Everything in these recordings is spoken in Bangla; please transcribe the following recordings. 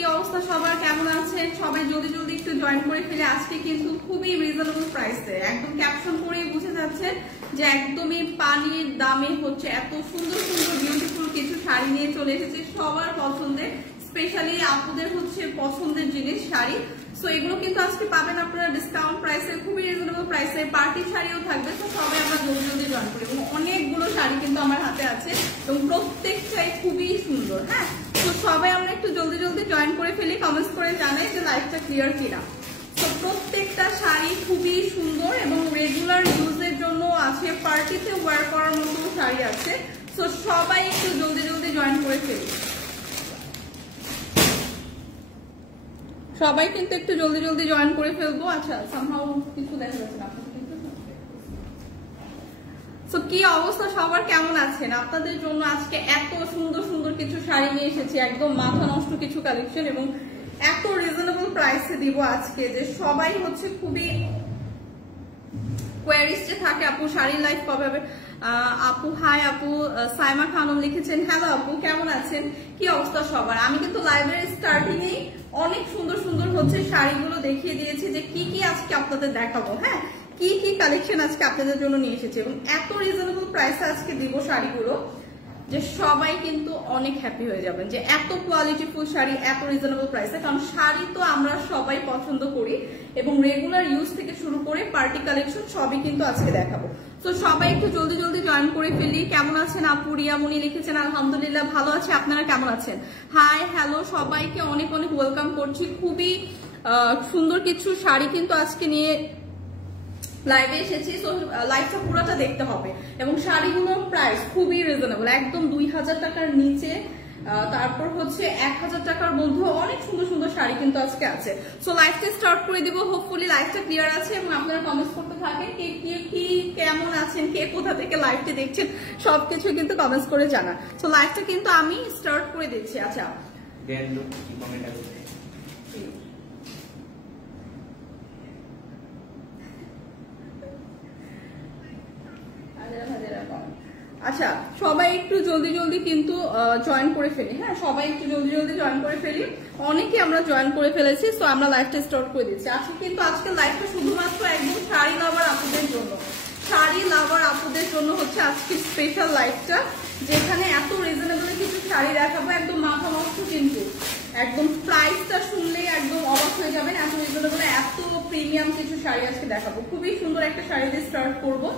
কি অবস্থা সবার, কেমন আছেন সবাই? জলদি জলদি একটু জয়েন করে ফেলে। আজকে কিন্তু খুবই রিজনেবল প্রাইসে, একদম ক্যাপশন করেই বুঝে যাচ্ছেন যে একদমই পানির দামে হচ্ছে এত সুন্দর সুন্দর বিউটিফুল কিছু শাড়ি নিয়ে চলে এসেছে সবার পছন্দের, স্পেশালি আপুদের হচ্ছে পছন্দের জিনিস শাড়ি। সো এগুলো কিন্তু আজকে পাবেন আপনারা ডিসকাউন্ট প্রাইসে, খুবই রিজনেবল প্রাইসে। পার্টি শাড়িও থাকবে, তো সবাই আমরা জলদি জলদি জয়েন করি। এবং অনেকগুলো শাড়ি কিন্তু আমার হাতে আছে এবং প্রত্যেকটাই খুবই সুন্দর। হ্যাঁ, তো সবাই আমরা একটু জলদি জলদি জয়েন করে ফেলি, কমেন্টস করে জানাই যে লাইফটা ক্লিয়ার কিনা। তো প্রত্যেকটা শাড়ি খুবই সুন্দর এবং রেগুলার ইউজের জন্য আছে, পার্টিতে ওয়্যার করার মতো শাড়ি আছে। তো সবাই একটু জলদি জলদি জয়েন করে ফেলি, সবাই কিন্তু একটু জলদি জলদি জয়েন করে ফেলবো। আচ্ছা, সামহাও কিছু দেখা যাচ্ছে না। তো কি অবস্থা সবার, কেমন আছেন? আপনাদের জন্য আজকে এত সুন্দর সুন্দর কিছু শাড়ি নিয়ে এসেছি, একদম মাথা নষ্ট কিছু কালেকশন এবং এত রিজনেবল প্রাইসে দিব আজকে যে সবাই হচ্ছে খুবই কোয়ারিস্টে থাকে। আপু শাড়ির লাইফ কবে হবে? আপু হাই, আপু সাইমা খানম লিখেছেন হ্যালো আপু, কেমন আছেন? কি অবস্থা সবার? আমি কিন্তু লাইভের স্টার্টিং এ অনেক সুন্দর সুন্দর হচ্ছে শাড়িগুলো দেখিয়ে দিয়েছি যে কি কি আজকে আপনাদের দেখাবো। হ্যাঁ, কি কি কালেকশন আজকে আপনাদের জন্য নিয়ে এসেছি এবং এত রিজনেবল প্রাইসে আজকে দিব শাড়িগুলো যে সবাই কিন্তু অনেক হ্যাপি হয়ে যাবেন যে এত কোয়ালিটিফুল শাড়ি এত রিজনেবল প্রাইসে। কারণ শাড়ি তো আমরা সবাই পছন্দ করি এবং রেগুলার ইউজ থেকে শুরু করে পার্টি কালেকশন সবই কিন্তু আজকে দেখাবো। তো সবাই একটু জলদি জলদি জয়েন করে ফেলি। কেমন আছেন আপু? রিয়ামণি লিখেছেন আলহামদুলিল্লাহ ভালো আছে, আপনারা কেমন আছেন? হাই হ্যালো, সবাইকে অনেক অনেক ওয়েলকাম করছি। খুবই সুন্দর কিছু শাড়ি কিন্তু আজকে নিয়ে লাইভে এসেছি। সো লাইভটা পুরোটা দেখতে হবে এবং শাড়িগুলোর প্রাইস খুবই রিজনেবল, একদম 2000 টাকার নিচে, তারপর হচ্ছে 1000 টাকার মধ্যে অনেক সুন্দর সুন্দর শাড়ি কিন্তু আজকে আছে। সো লাইভটা স্টার্ট করে দিব, হোপফুলি লাইভটা ক্লিয়ার আছে এবং আপনারা কমেন্টস করতে থাকেন কে কি কেমন আছেন, কে কোথা থেকে লাইভটা দেখছেন সবকিছু কিন্তু কমেন্টস করে জানান। সো লাইভটা কিন্তু আমি স্টার্ট করে দিচ্ছি। আচ্ছা, আচ্ছা সবাই একটু জলদি জলদি কিন্তু জয়েন করে ফেলি। হ্যাঁ, সবাই একটু জলদি জলদি জয়েন করে ফেলি, অনেকে আমরা জয়েন করে ফেলেছি। সো আমরা লাইভটা স্টার্ট করে দিচ্ছি। আজকে কিন্তু আজকে লাইভটা শুধুমাত্র একদম শাড়ি লাভার আপুদের জন্য, শাড়ি লাভার আপুদের জন্য হচ্ছে আজকে স্পেশাল লাইভটা, যেখানে এত রিজনেবল কিছু শাড়ি দেখাবো, একদম মাথা নষ্ট কিন্তু একদম প্রাইসটা শুনলেই একদম অবাক হয়ে যাবেন। এত রিজনেবল এত প্রিমিয়াম কিছু শাড়ি আজকে দেখাবো। খুবই সুন্দর একটা শাড়ি দিয়ে স্টার্ট করবো,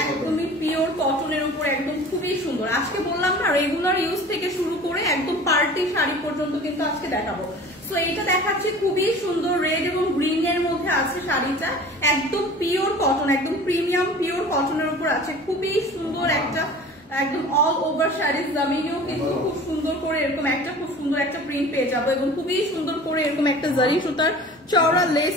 একদমই পিওর কটনের উপর, একদম খুবই সুন্দর। আজকে বললাম না, রেগুলার ইউজ থেকে শুরু করে একদম পার্টি শাড়ি পর্যন্ত কিন্তু আজকে দেখাবো। সো এইটা দেখাচ্ছি খুবই সুন্দর, রেড এবং গ্রিন এর মধ্যে আছে শাড়িটা, একদম পিওর কটন, একদম প্রিমিয়াম পিওর কটনের উপর আছে। খুবই সুন্দর একটা একদম অল ওভার শাড়ি, জামিনেও কিন্তু খুব সুন্দর করে এরকম একটা খুব সুন্দর একটা প্রিন্ট পেয়ে যাবো এবং খুবই সুন্দর করে এরকম একটা জারি সুতার চওড়া লেস,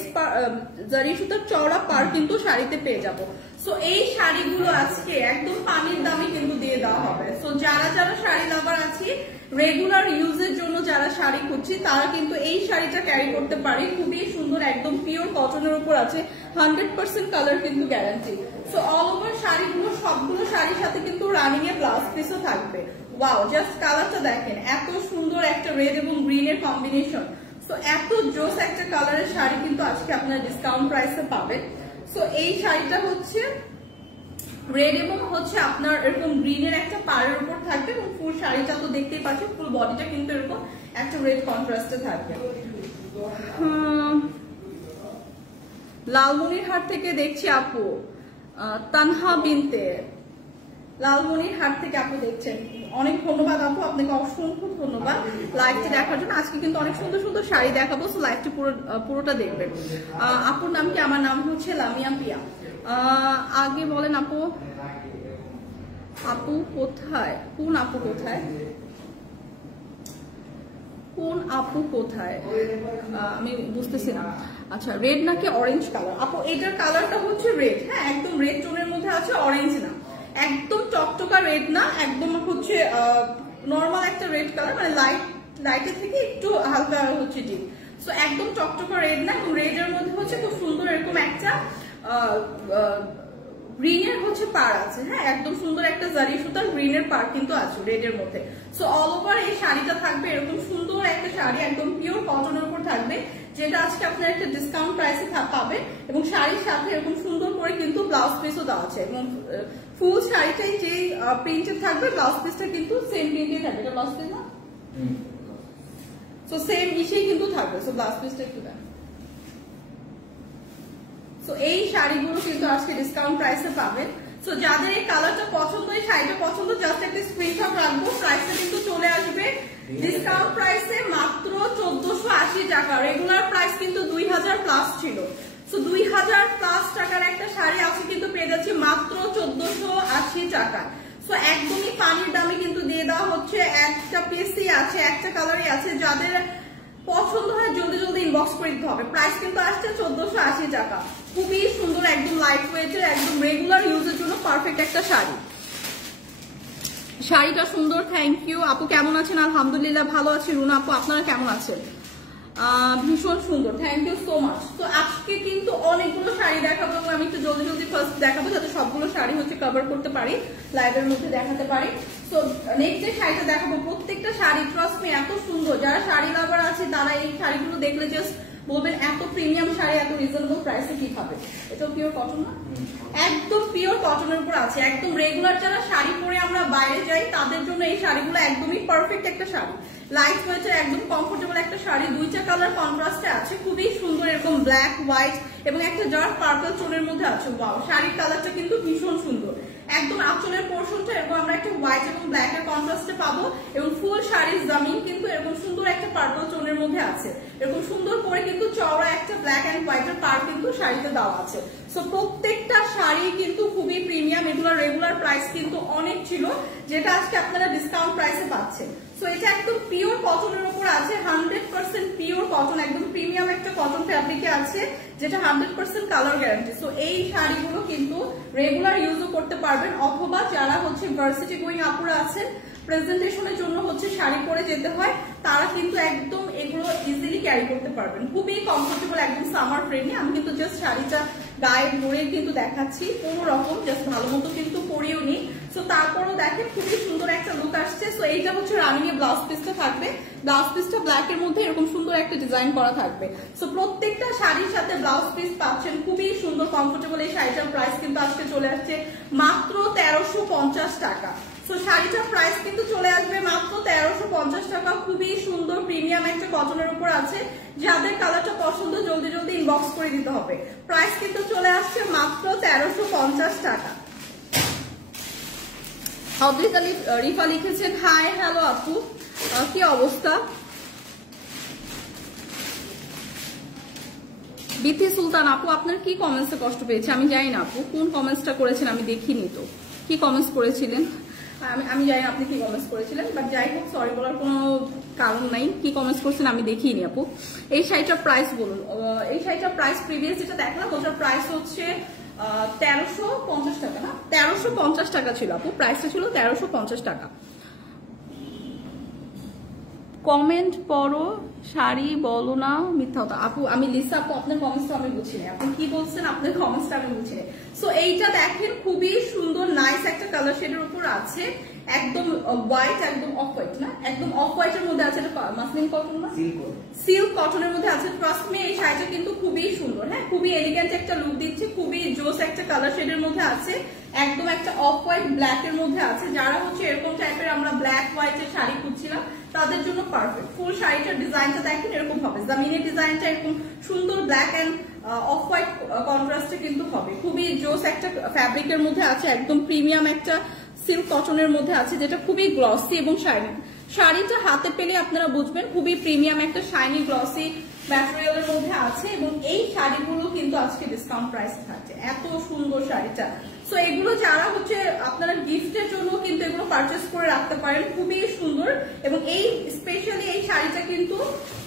জারি সুতার চওড়া পার কিন্তু শাড়িতে পেয়ে যাবো। সো এই শাড়িগুলো আজকে একদম পানির দামে কিন্তু দিয়ে দেওয়া হবে। সো যারা যারা শাড়ি লাভার আছি, রেগুলার ইউজের জন্য যারা শাড়ি খুঁজছি তারা কিন্তু এই শাড়িটা ক্যারি করতে পারে। খুবই সুন্দর, একদম পিওর কটনের উপর আছে, 100% কালার কিন্তু গ্যারান্টি। সো অল ওভার শাড়িগুলো সবগুলো শাড়ির সাথে কিন্তু রানিং এ ব্লাউজ পিসও থাকবে। ওয়াও, জাস্ট কালারটা দেখেন, এত সুন্দর একটা রেড এবং গ্রিন এর কম্বিনেশন। সো এত জোস একটা কালারের শাড়ি কিন্তু আজকে আপনারা ডিসকাউন্ট প্রাইসে পাবেন। সো এই শাড়িটা হচ্ছে রেড এবং হচ্ছে আপনার এরকম গ্রিনের একটা পাড়ের উপর থাকবে এবং ফুল শাড়িটা তো দেখতেই পাচ্ছেন, ফুল বডিটা কিন্তু এরকম একটা রেড কন্ট্রাস্টে থাকবে। লালমনিরহাট থেকে দেখছি আপু, তানহা বিনতে, লালমনিরহাট থেকে আপু দেখছেন, অনেক ধন্যবাদ আপু, আপনাকে অসংখ্য ধন্যবাদ লাইভটি দেখার জন্য। আজকে কিন্তু অনেক সুন্দর সুন্দর শাড়ি দেখাবো, সো লাইভটি পুরোটা দেখবেন। আপুর নাম কি? আমার নাম হচ্ছে লামিয়া পিয়া। আগে বলেন আপু, আপু কোথায়? কোন আপু কোথায়? কোন আপু কোথায় আমি বুঝতেছি না। আচ্ছা, রেড নাকি অরেঞ্জ কালার? আপু এটার কালারটা হচ্ছে রেড। হ্যাঁ, একদম রেড টোনের মধ্যে আছে, অরেঞ্জ না, একদম টকটকা রেড না, একদম হচ্ছে নর্মাল একটা রেড কালার, মানে লাইটের থেকে একটু হালকা হচ্ছে ডিপ। সো একদম টকটকা রেড না, এবং রেড এর মধ্যে হচ্ছে খুব সুন্দর এরকম একটা গ্রিনের হচ্ছে পার আছে, হ্যাঁ একদম সুন্দর একটা জারি সুতার গ্রিনের পার কিন্তু আছে রেডের মধ্যে। সো অল ওভার এই শাড়িটা থাকবে এরকম সুন্দর একটা শাড়ি, একদম পিওর কটনের উপর থাকবে, যেটা আজকে আপনার একটা ডিসকাউন্ট প্রাইসে পাবেন। এবং শাড়ির সাথে এরকম সুন্দর করে কিন্তু ব্লাউজ পিসও দেওয়া আছে, এবং ফুল শাড়িটাই যে প্রিন্টেড থাকবে, ব্লাউজ পিসটা কিন্তু সেম প্রিন্টেড থাকবে। এটা ব্লাউজ পিস না, সো সেম ইসেই কিন্তু থাকবে। সো ব্লাউজ পিসটা একটু দেন। সো এই শাড়িগুলো কিন্তু আজকে ডিসকাউন্ট প্রাইসে পাবেন। সো যাদের এই কালারটা পছন্দ, এই শাড়িটা পছন্দ, জাস্ট একটা স্ক্রিনশট রাখবো। প্রাইসটা কিন্তু চলে আসবে ডিসকাউন্ট প্রাইসে মাত্র 1480 টাকা। রেগুলার প্রাইস কিন্তু 2000 প্লাস ছিল। সো 2000 প্লাস টাকার একটা শাড়ি আছে কিন্তু পেয়ে যাচ্ছি মাত্র 1480 টাকা। সো একদমই পানির দামে কিন্তু দিয়ে দেওয়া হচ্ছে। একটা পিসই আছে, একটা কালারই আছে, যাদের পছন্দ হয় জলদি জলদি ইনবক্স করে দিতে হবে। প্রাইস কিন্তু আসছে 1480 টাকা। খুবই সুন্দর, একদম লাইট ওয়েটের, একদম রেগুলার ইউজের জন্য পারফেক্ট একটা শাড়ি। শাড়িটা সুন্দর, থ্যাংক ইউ আপু। কেমন আছেন? আলহামদুলিল্লাহ ভালো আছি। রুনা আপু আপনারা কেমন আছেন? ভীষণ সুন্দর, থ্যাংক ইউ সো মাচ। তো আজকে কিন্তু অনেকগুলো শাড়ি দেখাবো, আমি একটু জলদি জলদি ফার্স্ট দেখাবো যাতে সবগুলো শাড়ি হচ্ছে কভার করতে পারি, লাইভের মধ্যে দেখাতে পারি। তো নেক্সট যে শাড়িটা দেখাবো, প্রত্যেকটা শাড়ি ট্রাস্ট মি এত সুন্দর। যারা শাড়ি লাভার আছে তারা এই শাড়িগুলো দেখলে জাস্ট বলবেন এত প্রিমিয়াম শাড়ি এত রিজনেবল প্রাইসে কিভাবে। এটা পিওর কটন না, একদম পিওর কটনের উপর আছে। একদম রেগুলার যারা শাড়ি পরে আমরা বাইরে যাই তাদের জন্য এই শাড়িগুলো একদমই পারফেক্ট একটা শাড়ি। লাইট ওয়েটের একদম কমফোর্টেবল একটা শাড়ি, দুইটা কালার কন্ট্রাস্টে আছে, খুবই সুন্দর, এরকম ব্ল্যাক হোয়াইট এবং একটা ডার্ক পার্পল টোনের মধ্যে আছে। ওয়াও, শাড়ির কালারটা কিন্তু ভীষণ সুন্দর। একদম আঁচলের পোর্শনটা এরকম আমরা একটা হোয়াইট এবং ব্ল্যাক এর কন্ট্রাস্টে পাবো, এবং ফুল শাড়ির জামিন কিন্তু এরকম সুন্দর একটা পার্পল টোনের মধ্যে আছে। এরকম সুন্দর করে কিন্তু চওড়া একটা ব্ল্যাক এন্ড হোয়াইট এর পার কিন্তু শাড়িতে দেওয়া আছে। সো প্রত্যেকটা শাড়ি কিন্তু খুবই প্রিমিয়াম। এগুলো রেগুলার প্রাইস কিন্তু অনেক ছিল, যেটা আজকে আপনারা ডিসকাউন্ট প্রাইসে পাচ্ছেন। সো এটা একদম পিওর কটনের উপর আছে, 100% পিওর কটন, একদম প্রিমিয়াম একটা কটন ফ্যাব্রিকে আছে, যেটা 100% কালার গ্যারান্টি। সো এই শাড়িগুলো কিন্তু রেগুলার ইউজও করতে পারবেন, অথবা যারা হচ্ছে ভার্সিটি গোয়িং আপুরা আছেন, প্রেজেন্টেশনের জন্য হচ্ছে শাড়ি পরে যেতে হয়, তারা কিন্তু একদম এগুলো ইজিলি ক্যারি করতে পারবেন। খুবই কমফোর্টেবল, একদম সামার ফ্রেন্ডলি। আমি কিন্তু জাস্ট শাড়িটা গায়ে ধরে কিন্তু দেখাচ্ছি, কোনো রকম জাস্ট ভালো মতো কিন্তু পরিও নি। সো তারপরও দেখেন খুবই সুন্দর একটা লুক আসছে। সো এইটা হচ্ছে রানিং এর ব্লাউজ পিসটা থাকবে, ব্লাউজ পিসটা ব্ল্যাক এর মধ্যে এরকম সুন্দর একটা ডিজাইন করা থাকবে। সো প্রত্যেকটা শাড়ির সাথে ব্লাউজ পিস পাচ্ছেন, খুবই সুন্দর কমফোর্টেবল। এই শাড়িটার প্রাইস কিন্তু আজকে চলে আসছে মাত্র 1350 টাকা। সো শাড়িটার প্রাইস কিন্তু চলে আসবে মাত্র 1350 টাকা। খুবই সুন্দর প্রিমিয়াম একটা কটনের উপর আছে, যাদের কালারটা পছন্দ জলদি জলদি ইনবক্স করে দিতে হবে। প্রাইস কিন্তু চলে আসছে মাত্র 1350 টাকা। রিফা লিখেছেন হাই হ্যালো আপু, কি অবস্থা? বিথি সুলতান আপু আপনার কি কমেন্টসে কষ্ট পেয়েছে আমি জানি না আপু, কোন কমেন্টসটা করেছেন আমি দেখিনি তো, কি কমেন্টস করেছিলেন আমি জানি না আপনি কি কমেন্টস করেছিলেন, বাট যাই হোক সরি বলার কোনো কারণ নাই। কি কমেন্টস করছেন আমি দেখিনি আপু। এই শাড়িটার প্রাইস বলুন। এই শাড়িটার প্রাইস প্রিভিয়াস যেটা দেখলাম ওটার প্রাইস হচ্ছে 1350 টাকা না, 1350 টাকা ছিল আপু, প্রাইসটা ছিল 1350 টাকা। কমেন্ট পড়ো, শাড়ি বলো না মিথ্যা কথা। আপু আমি লিসা আপু, আপনার কমেন্টসটা আমি বুঝি নাই, আপনি কি বলছেন আপনার কমেন্টসটা আমি বুঝি নাই। সো এইটা দেখেন খুবই সুন্দর নাইস একটা কালার শেডের উপর আছে, একদম হোয়াইট, একদম অফ হোয়াইট না, একদম অফ হোয়াইট এর মধ্যে আছে। এটা মাসলিন কটন না, সিল্ক কটনের মধ্যে আছে। ট্রাস্ট মি এই শাড়িটা কিন্তু খুবই সুন্দর, হ্যাঁ খুবই এলিগেন্ট একটা লুক দিচ্ছে, খুবই জোস একটা কালার শেডের মধ্যে আছে, একদম একটা অফ হোয়াইট ব্ল্যাক এর মধ্যে আছে। যারা হচ্ছে এরকম টাইপের আমরা ব্ল্যাক হোয়াইট এর শাড়ি খুঁজছিলাম তাদের জন্য পারফেক্ট। ফুল শাড়িটার ডিজাইনটা দেখেন এরকম হবে, জামিনের ডিজাইনটা এরকম সুন্দর ব্ল্যাক এন্ড অফ হোয়াইট কন্ট্রাস্টে কিন্তু হবে। খুবই জোস একটা ফ্যাব্রিকের মধ্যে আছে, একদম প্রিমিয়াম একটা সিল্ক কটনের মধ্যে আছে, যেটা খুবই গ্লসি এবং শাইনি। শাড়িটা হাতে পেলে আপনারা বুঝবেন খুবই প্রিমিয়াম একটা শাইনি গ্লসি ম্যাটেরিয়ালের মধ্যে আছে, এবং এই শাড়িগুলো কিন্তু আজকে ডিসকাউন্ট প্রাইস থাকছে। এত সুন্দর শাড়িটা। সো এগুলো যারা হচ্ছে আপনারা গিফটের জন্য কিন্তু এগুলো পারচেস করে রাখতে পারেন, খুবই সুন্দর। এবং এই স্পেশালি এই শাড়িটা কিন্তু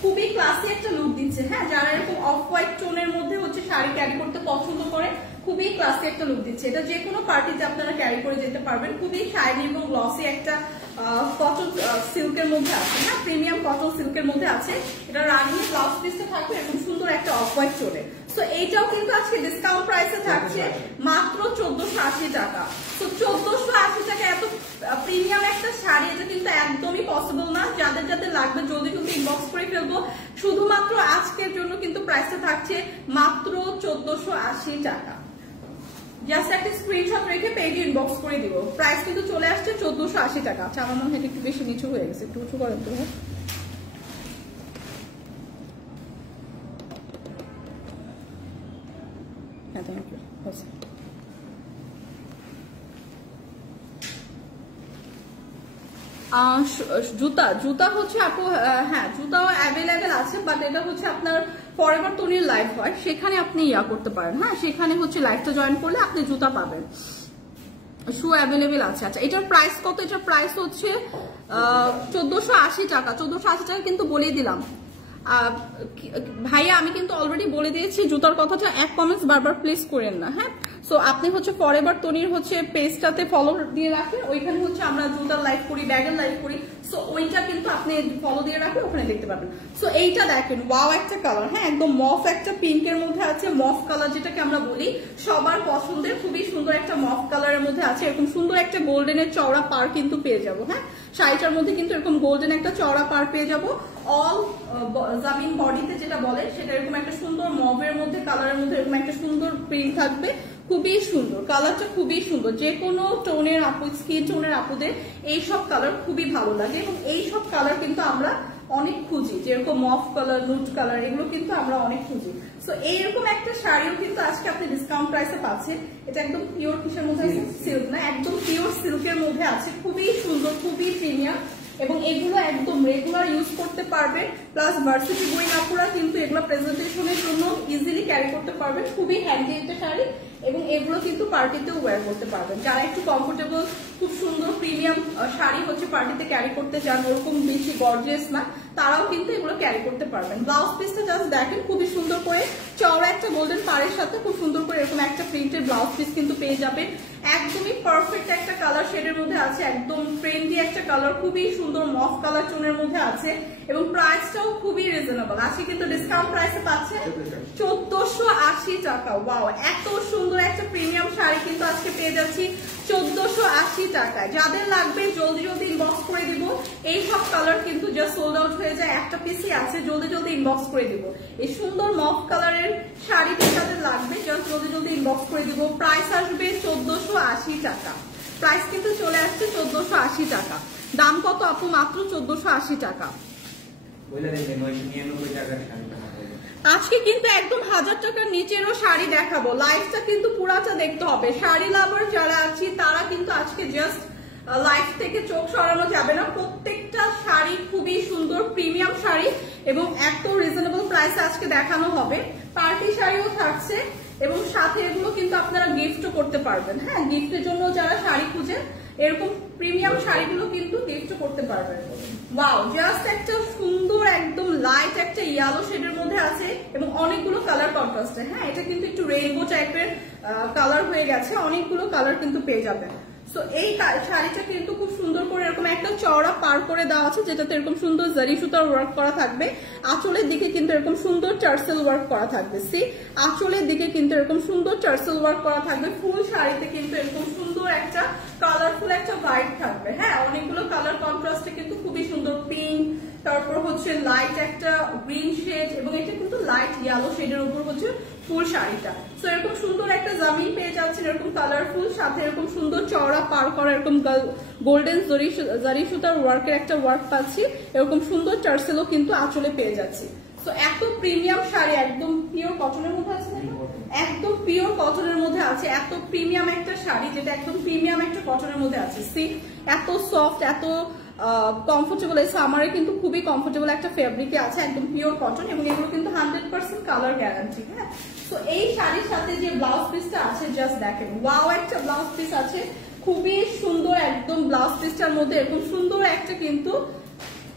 খুবই ক্লাসি একটা লুক দিচ্ছে, হ্যাঁ যারা এরকম অফ হোয়াইট টোনের মধ্যে হচ্ছে শাড়ি ক্যারি করতে পছন্দ করে, খুবই ক্লাসি একটা লুক দিচ্ছে। এটা যে কোনো পার্টিতে আপনারা ক্যারি করে যেতে পারবেন, খুবই শাইনি এবং গ্লসি একটা কটন সিল্কের মধ্যে আছে, হ্যাঁ প্রিমিয়াম কটন সিল্কের মধ্যে আছে। এটা রানিং ব্লাউজ পিসটা থাকবে এরকম সুন্দর একটা অফ হোয়াইট চলে। তো এইটাও কিন্তু আজকে ডিসকাউন্ট প্রাইসে থাকছে মাত্র 1480 টাকা। তো 1480 টাকা এত প্রিমিয়াম একটা শাড়ি, এটা কিন্তু একদমই পসিবল না। যাদের যাদের লাগবে জলদি জলদি ইনবক্স করে ফেলবো। শুধুমাত্র আজকের জন্য কিন্তু প্রাইসটা থাকছে মাত্র 1480 টাকা। জাস্ট একটা স্ক্রিনশট রেখে পেজে ইনবক্স করে দিব। প্রাইস কিন্তু চলে আসছে 1480 টাকা। আচ্ছা আমার মনে হয় একটু বেশি নিচু হয়ে গেছে, একটু উঁচু করেন তো। জুতা হচ্ছে আপু, হ্যাঁ জুতাও অ্যাভেলেবেল আছে, বাট এটা হচ্ছে আপনার ফরএভার তনির লাইভ হয়, সেখানে আপনি করতে পারেন। হ্যাঁ সেখানে হচ্ছে লাইভটা জয়েন করলে আপনি জুতা পাবেন। শু অ্যাভেলেবেল আছে। আচ্ছা এটার প্রাইস কত? এটার প্রাইস হচ্ছে 1480 টাকা। 1480 টাকা কিন্তু বলেই দিলাম ভাইয়া, আমি কিন্তু অলরেডি বলে দিয়েছি জুতার কথাটা। এক কমেন্টস বারবার প্লিজ করেন না। হ্যাঁ সো আপনি হচ্ছে ফরএভার তনির হচ্ছে পেজটাতে ফলো দিয়ে রাখেন, ওইখানে হচ্ছে আমরা জুতার লাইভ করি, ব্যাগের লাইভ করি। সো ওইটা কিন্তু আপনি ফলো দিয়ে রাখেন, ওখানে দেখতে পাবেন। সো এইটা দেখেন, ওয়াও একটা কালার, হ্যাঁ একদম মফ একটা পিঙ্কের মধ্যে আছে। মফ কালার যেটাকে আমরা বলি সবার পছন্দের, খুবই সুন্দর একটা মফ কালারের মধ্যে আছে। এরকম সুন্দর একটা গোল্ডেনের চওড়া পার কিন্তু পেয়ে যাবো। হ্যাঁ শাড়িটার মধ্যে কিন্তু এরকম গোল্ডেন একটা চওড়া পার পেয়ে যাবো। অল জামিন বডিতে যেটা বলে সেটা এরকম একটা সুন্দর মভের মধ্যে কালারের মধ্যে এরকম একটা সুন্দর প্রিন্ট থাকবে। খুবই সুন্দর কালারটা, খুবই সুন্দর। যে কোনো টোনের আপু, স্কিন টোনের আপুদের এইসব কালার খুবই ভালো লাগে, এবং এইসব কালার কিন্তু আমরা অনেক খুঁজি। যেরকম মফ কালার, নুট কালার, এগুলো কিন্তু আমরা অনেক খুঁজি। সো এইরকম একটা শাড়িও কিন্তু আজকে আপনি ডিসকাউন্ট প্রাইসে পাচ্ছেন। এটা একদম পিওর কিসের মধ্যে আছে? সিল্ক না, একদম পিওর সিল্কের মধ্যে আছে। খুবই সুন্দর, খুবই প্রিমিয়াম, এবং এগুলো একদম রেগুলার ইউজ করতে পারবে। প্লাস ভার্সিটি গোয়িং আপুরা কিন্তু এগুলো প্রেজেন্টেশনের জন্য ইজিলি ক্যারি করতে পারবে। খুবই হ্যান্ডি একটা শাড়ি, এবং এগুলো কিন্তু পার্টিতেও ওয়্যার করতে পারবেন। যারা একটু কমফোর্টেবল, খুব সুন্দর প্রিমিয়াম শাড়ি হচ্ছে পার্টিতে ক্যারি করতে চান, ওরকম বেশি গর্জিয়াস না, তারাও কিন্তু এগুলো ক্যারি করতে পারবেন। ব্লাউজ পিসটা জাস্ট দেখেন, খুবই সুন্দর করে চওড়া একটা গোল্ডেন পাড়ের সাথে খুব সুন্দর করে এরকম একটা প্রিন্টের ব্লাউজ পিস কিন্তু পেয়ে যাবেন। একদমই পারফেক্ট একটা কালার শেডের মধ্যে আছে, একদম ট্রেন্ডি একটা কালার, খুবই সুন্দর মফ কালার টোনের মধ্যে আছে, এবং প্রাইসটাও খুবই রিজনেবল। আজকে কিন্তু ডিসকাউন্ট প্রাইসে পাচ্ছে 1480 টাকা। ওয়াও, এত সুন্দর একটা প্রিমিয়াম শাড়ি কিন্তু আজকে পেয়ে যাচ্ছি 1480 টাকায়। যাদের লাগবে জলদি জলদি ইনবক্স করে দিব। এই সব কালার কিন্তু জাস্ট সোল্ড আউট হয়ে যায়, একটা পিসই আছে, জলদি জলদি ইনবক্স করে দিব। এই সুন্দর মফ কালারের শাড়িটি যাদের লাগবে জাস্ট জলদি জলদি ইনবক্স করে দিব। প্রাইস আসবে 1480 টাকা। প্রাইস কিন্তু চলে আসছে 1480 টাকা। দাম কত আপু? মাত্র 1480 টাকা। আজকে কিন্তু একদম 1000 টাকার নিচেরও শাড়ি দেখাবো। লাইফটা কিন্তু পুরাটা দেখতে হবে। শাড়ি লাভার যারা আছি তারা কিন্তু আজকে জাস্ট লাইফ থেকে চোখ সরানো যাবে না। প্রত্যেকটা শাড়ি খুবই সুন্দর প্রিমিয়াম শাড়ি, এবং এত রিজনেবল প্রাইসে আজকে দেখানো হবে। পার্টি শাড়িও থাকছে, এবং সাথে এগুলো কিন্তু আপনারা গিফটও করতে পারবেন। হ্যাঁ গিফটের জন্য যারা শাড়ি খুঁজেন এরকম প্রিমিয়াম শাড়িগুলো কিন্তু গিফট করতে পারবেন। ওয়াও, জাস্ট একটা সুন্দর একদম লাইট একটা ইয়েলো শেডের মধ্যে আছে, এবং অনেকগুলো কালার কন্ট্রাস্টে। হ্যাঁ এটা কিন্তু একটু রেইনবো টাইপের কালার হয়ে গেছে, অনেকগুলো কালার কিন্তু পেয়ে যাবেন। সো এই শাড়িটা কিন্তু খুব সুন্দর করে এরকম একটা চওড়া পার করে দেওয়া আছে, যেটাতে এরকম সুন্দর জারি সুতার ওয়ার্ক করা থাকবে। আঁচলের দিকে কিন্তু এরকম সুন্দর টার্সেল ওয়ার্ক করা থাকবে। সি আঁচলের দিকে কিন্তু এরকম সুন্দর টার্সেল ওয়ার্ক করা থাকবে। ফুল শাড়িতে কিন্তু এরকম সুন্দর একটা কালারফুল একটা হোয়াইট থাকবে। হ্যাঁ অনেকগুলো কালার কন্ট্রাস্টে কিন্তু খুবই সুন্দর পিঙ্ক, তারপর হচ্ছে লাইট একটা গ্রিন শেড, এবং এটা কিন্তু লাইট ইয়েলো শেডের উপর হচ্ছে ফুল শাড়িটা। সো এরকম সুন্দর একটা জামিন পেয়ে যাচ্ছেন, এরকম কালারফুল, সাথে এরকম সুন্দর চওড়া পার করা এরকম গোল্ডেন জারি সুতার ওয়ার্কের একটা ওয়ার্ক পাচ্ছি। এরকম সুন্দর টার্সেলও কিন্তু আঁচলে পেয়ে যাচ্ছি। তো এত প্রিমিয়াম শাড়ি, একদম পিওর কটনের মধ্যে আছে, একদম পিওর কটনের মধ্যে আছে। এত প্রিমিয়াম একটা শাড়ি যেটা একদম প্রিমিয়াম একটা কটনের মধ্যে আছে। সি এত সফট, এত কমফোর্টেবল। এই সামারে কিন্তু খুবই কমফোর্টেবল একটা ফেব্রিকে আছে, একদম পিওর কটন, এবং এগুলো কিন্তু 100% কালার গ্যারান্টি। হ্যাঁ তো এই শাড়ির সাথে যে ব্লাউজ পিসটা আছে জাস্ট দেখেন, ওয়াও একটা ব্লাউজ পিস আছে, খুবই সুন্দর। একদম ব্লাউজ পিসটার মধ্যে এরকম সুন্দর একটা কিন্তু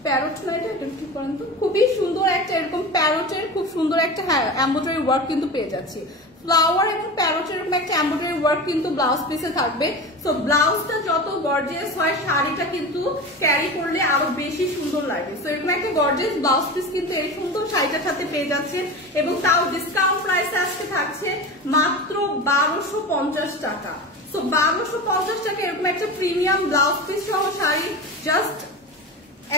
প্যারট, না এটা ঠিক করেন তো, খুবই সুন্দর একটা এরকম প্যারটের খুব সুন্দর একটা এমব্রয়ডারি ওয়ার্ক কিন্তু পেয়ে যাচ্ছি। ফ্লাওয়ার এবং প্যারোটের এরকম একটা এমব্রয়ডারি ওয়ার্ক কিন্তু ব্লাউজ পিসে থাকবে। সো ব্লাউজটা যত গর্জিয়াস হয় শাড়িটা কিন্তু ক্যারি করলে আরো বেশি সুন্দর লাগে। সো এরকম একটা গর্জিয়াস ব্লাউজ পিস কিন্তু এই সুন্দর শাড়িটার সাথে পেয়ে যাচ্ছে এবং তাও ডিসকাউন্ট প্রাইসে আজকে থাকছে মাত্র 1250 টাকা। সো 1250 টাকা এরকম একটা প্রিমিয়াম ব্লাউজ পিস সহ শাড়ি জাস্ট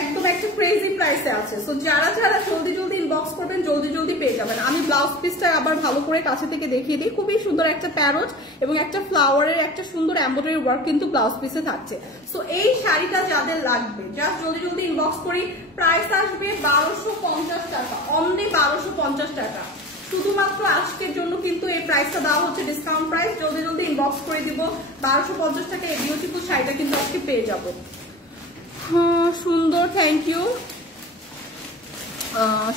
একদম একটা ক্রেজি প্রাইসে আছে। সো যারা যারা জলদি জলদি ইনবক্স করবেন জলদি জলদি পেয়ে যাবেন। আমি ব্লাউজ পিসটা আবার ভালো করে কাছে থেকে দেখিয়ে দিই। খুবই সুন্দর একটা প্যারোট এবং একটা ফ্লাওয়ারের একটা সুন্দর এমব্রয়ডারি ওয়ার্ক কিন্তু ব্লাউজ পিসে থাকছে। সো এই শাড়িটা যাদের লাগবে জাস্ট জলদি জলদি ইনবক্স করি। প্রাইস আসবে 1250 টাকা, অনলি 1250 টাকা। শুধুমাত্র আজকের জন্য কিন্তু এই প্রাইসটা দেওয়া হচ্ছে ডিসকাউন্ট প্রাইস। জলদি জলদি ইনবক্স করে দিব। 1250 টাকা এই বিউটিফুল শাড়িটা কিন্তু আজকে পেয়ে যাবো। সুন্দর, থ্যাংক ইউ,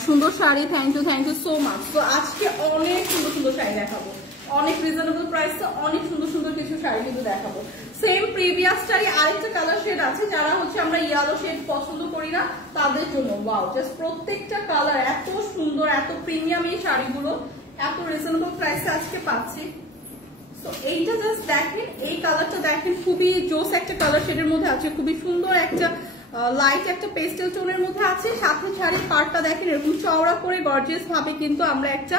সুন্দর sari, thank you so much. তো আজকে অনেক সুন্দর সুন্দর শাড়ি দেখাবো, অনেক রিজনেবল প্রাইসে অনেক সুন্দর সুন্দর কিছু শাড়ি কিন্তু দেখাবো। সেম প্রিভিয়াসটারই আরেকটা কালার শেড আছে, যারা হচ্ছে আমরা ইয়েলো শেড পছন্দ করি না তাদের জন্য। ওয়াও, জাস্ট প্রত্যেকটা কালার এত সুন্দর, এত প্রিমিয়াম এই শাড়িগুলো এত রিজনেবল প্রাইসে আজকে পাচ্ছি। তো এইটা জাস্ট দেখেন, এই কালারটা দেখেন, খুবই জোস একটা কালার শেডের মধ্যে আছে, খুবই সুন্দর একটা লাইট একটা পেস্টেল টোনের মধ্যে আছে। সাথে শাড়ির পাড়টা দেখেন এরকম চওড়া করে গর্জিয়াস ভাবে কিন্তু আমরা একটা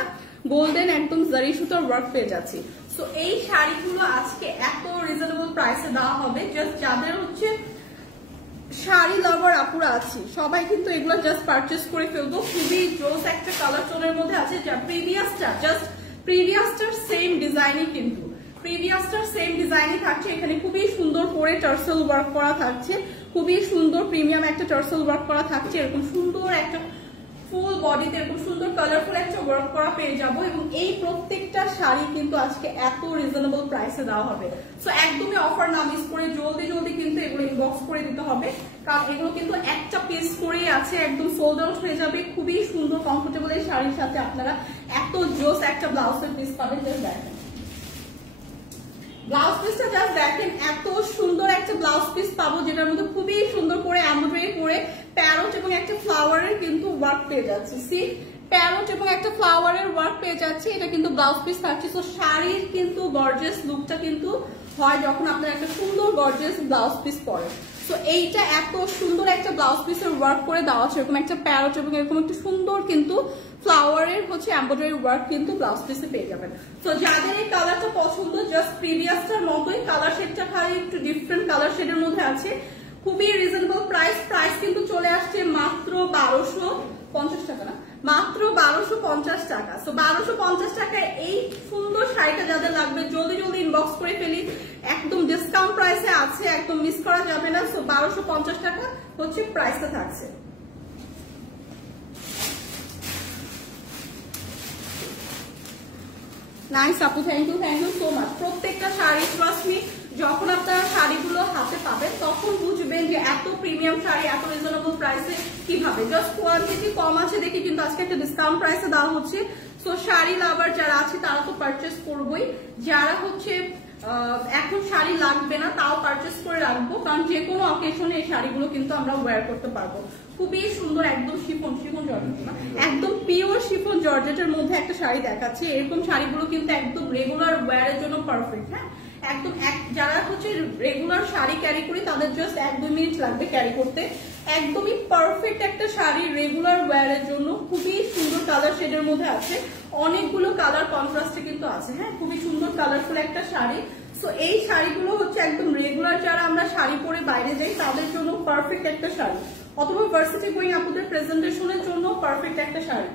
গোল্ডেন একদম জারি সুতার ওয়ার্ক পেয়ে যাচ্ছি। সো এই শাড়িগুলো আজকে এত রিজনেবল প্রাইসে দেওয়া হবে, জাস্ট যাদের হচ্ছে শাড়ি লাভার আপুরা আছি সবাই কিন্তু এগুলো জাস্ট পারচেস করে ফেলবো। খুবই জোস একটা কালার টোনের মধ্যে আছে, যা প্রিভিয়াসটার সেম ডিজাইনই কিন্তু প্রিভিয়াসটার সেম ডিজাইনই থাকছে। এখানে খুবই সুন্দর করে টার্সেল ওয়ার্ক করা থাকছে, খুবই সুন্দর প্রিমিয়াম একটা টার্সেল ওয়ার্ক করা থাকছে। এরকম সুন্দর একটা ফুল বডিতে এরকম সুন্দর কালারফুল একটা ওয়ার্ক করা পেয়ে যাবো এবং এই প্রত্যেকটা শাড়ি কিন্তু আজকে এত রিজনেবল প্রাইসে দেওয়া হবে। সো একদমই অফার না মিস করে জলদি জলদি কিন্তু এগুলো ইনবক্স করে দিতে হবে, কারণ এগুলো কিন্তু একটা পিস করেই আছে, একদম সোল্ড আউট হয়ে যাবে। খুবই সুন্দর কমফোর্টেবল এই শাড়ির সাথে আপনারা এত জোস একটা ব্লাউজের পিস পাবেন। জাস্ট দেখেন ব্লাউজ পিসটা, জাস্ট দেখেন এত সুন্দর একটা ব্লাউজ পিস পাবো যেটার মধ্যে খুবই সুন্দর করে এমব্রয়ডারি করে প্যারোট এবং একটা ফ্লাওয়ারের কিন্তু ওয়ার্ক পেয়ে যাচ্ছে। সি প্যারোট এবং একটা ফ্লাওয়ারের ওয়ার্ক পেয়ে যাচ্ছে, এটা কিন্তু ব্লাউজ পিস থাকছে। তো শাড়ির কিন্তু গর্জিয়াস লুকটা কিন্তু হয় যখন আপনার একটা সুন্দর গর্জিয়াস ব্লাউজ পিস পরে। তো এইটা এত সুন্দর একটা ব্লাউজ পিসের ওয়ার্ক করে দেওয়া আছে, এরকম একটা প্যারোট এবং এরকম একটা সুন্দর কিন্তু ফ্লাওয়ারের হচ্ছে এমব্রয়ডারি ওয়ার্ক কিন্তু ব্লাউজ পিসে পেয়ে যাবেন। তো যাদের এই কালারটা পছন্দ, জাস্ট প্রিভিয়াসটার মতোই কালার শেডটা খালি একটু ডিফারেন্ট কালার শেডের মধ্যে আছে। খুবই রিজনেবল প্রাইস কিন্তু চলে আসছে মাত্র 1250 টাকা, না মাত্র 1250 টাকা। তো 1250 টাকায় এই সুন্দর শাড়িটা যাদের লাগবে জলদি জলদি ইনবক্স করে ফেলি, একদম ডিসকাউন্ট প্রাইসে আছে, একদম মিস করা যাবে না। সো 1250 টাকা হচ্ছে প্রাইসটা থাকছে। নাইস আপু, থ্যাংক ইউ সো মাচ। প্রত্যেকটা শাড়ি ট্রাস্ট মি, যখন আপনারা শাড়িগুলো হাতে পাবেন তখন বুঝবেন যে এত প্রিমিয়াম শাড়ি এত রিজনেবল প্রাইসে কিভাবে। জাস্ট কোয়ান্টিটি কম আছে দেখে কিন্তু আজকে একটা ডিসকাউন্ট প্রাইসে দেওয়া হচ্ছে। তো শাড়ি লাভার যারা আছে তারা তো পারচেস করবোই, যারা হচ্ছে এখন শাড়ি লাগবে না তাও পারচেস করে রাখবো, কারণ যে কোনো অকেশনে এই শাড়িগুলো কিন্তু আমরা ওয়্যার করতে পারবো। খুবই সুন্দর একদম শিফন জর্জেট, না একদম পিওর শিফন জর্জেটের মধ্যে একটা শাড়ি দেখাচ্ছে। এরকম শাড়িগুলো কিন্তু একদম রেগুলার ওয়্যারের জন্য পারফেক্ট। হ্যাঁ, একদম যারা হচ্ছে রেগুলার শাড়ি ক্যারি করি তাদের জাস্ট 1-2 মিনিট লাগবে ক্যারি করতে। একদমই পারফেক্ট একটা শাড়ি রেগুলার ওয়্যারের জন্য। খুবই সুন্দর কালার শেডের মধ্যে আছে, অনেকগুলো কালার কন্ট্রাস্টে কিন্তু আছে। হ্যাঁ, খুবই সুন্দর কালারফুল একটা শাড়ি। সো এই শাড়িগুলো হচ্ছে একদম রেগুলার যারা আমরা শাড়ি পরে বাইরে যাই তাদের জন্য পারফেক্ট একটা শাড়ি, অথবা ভার্সিটি গোয়িং আপুদের প্রেজেন্টেশনের জন্য পারফেক্ট একটা শাড়ি।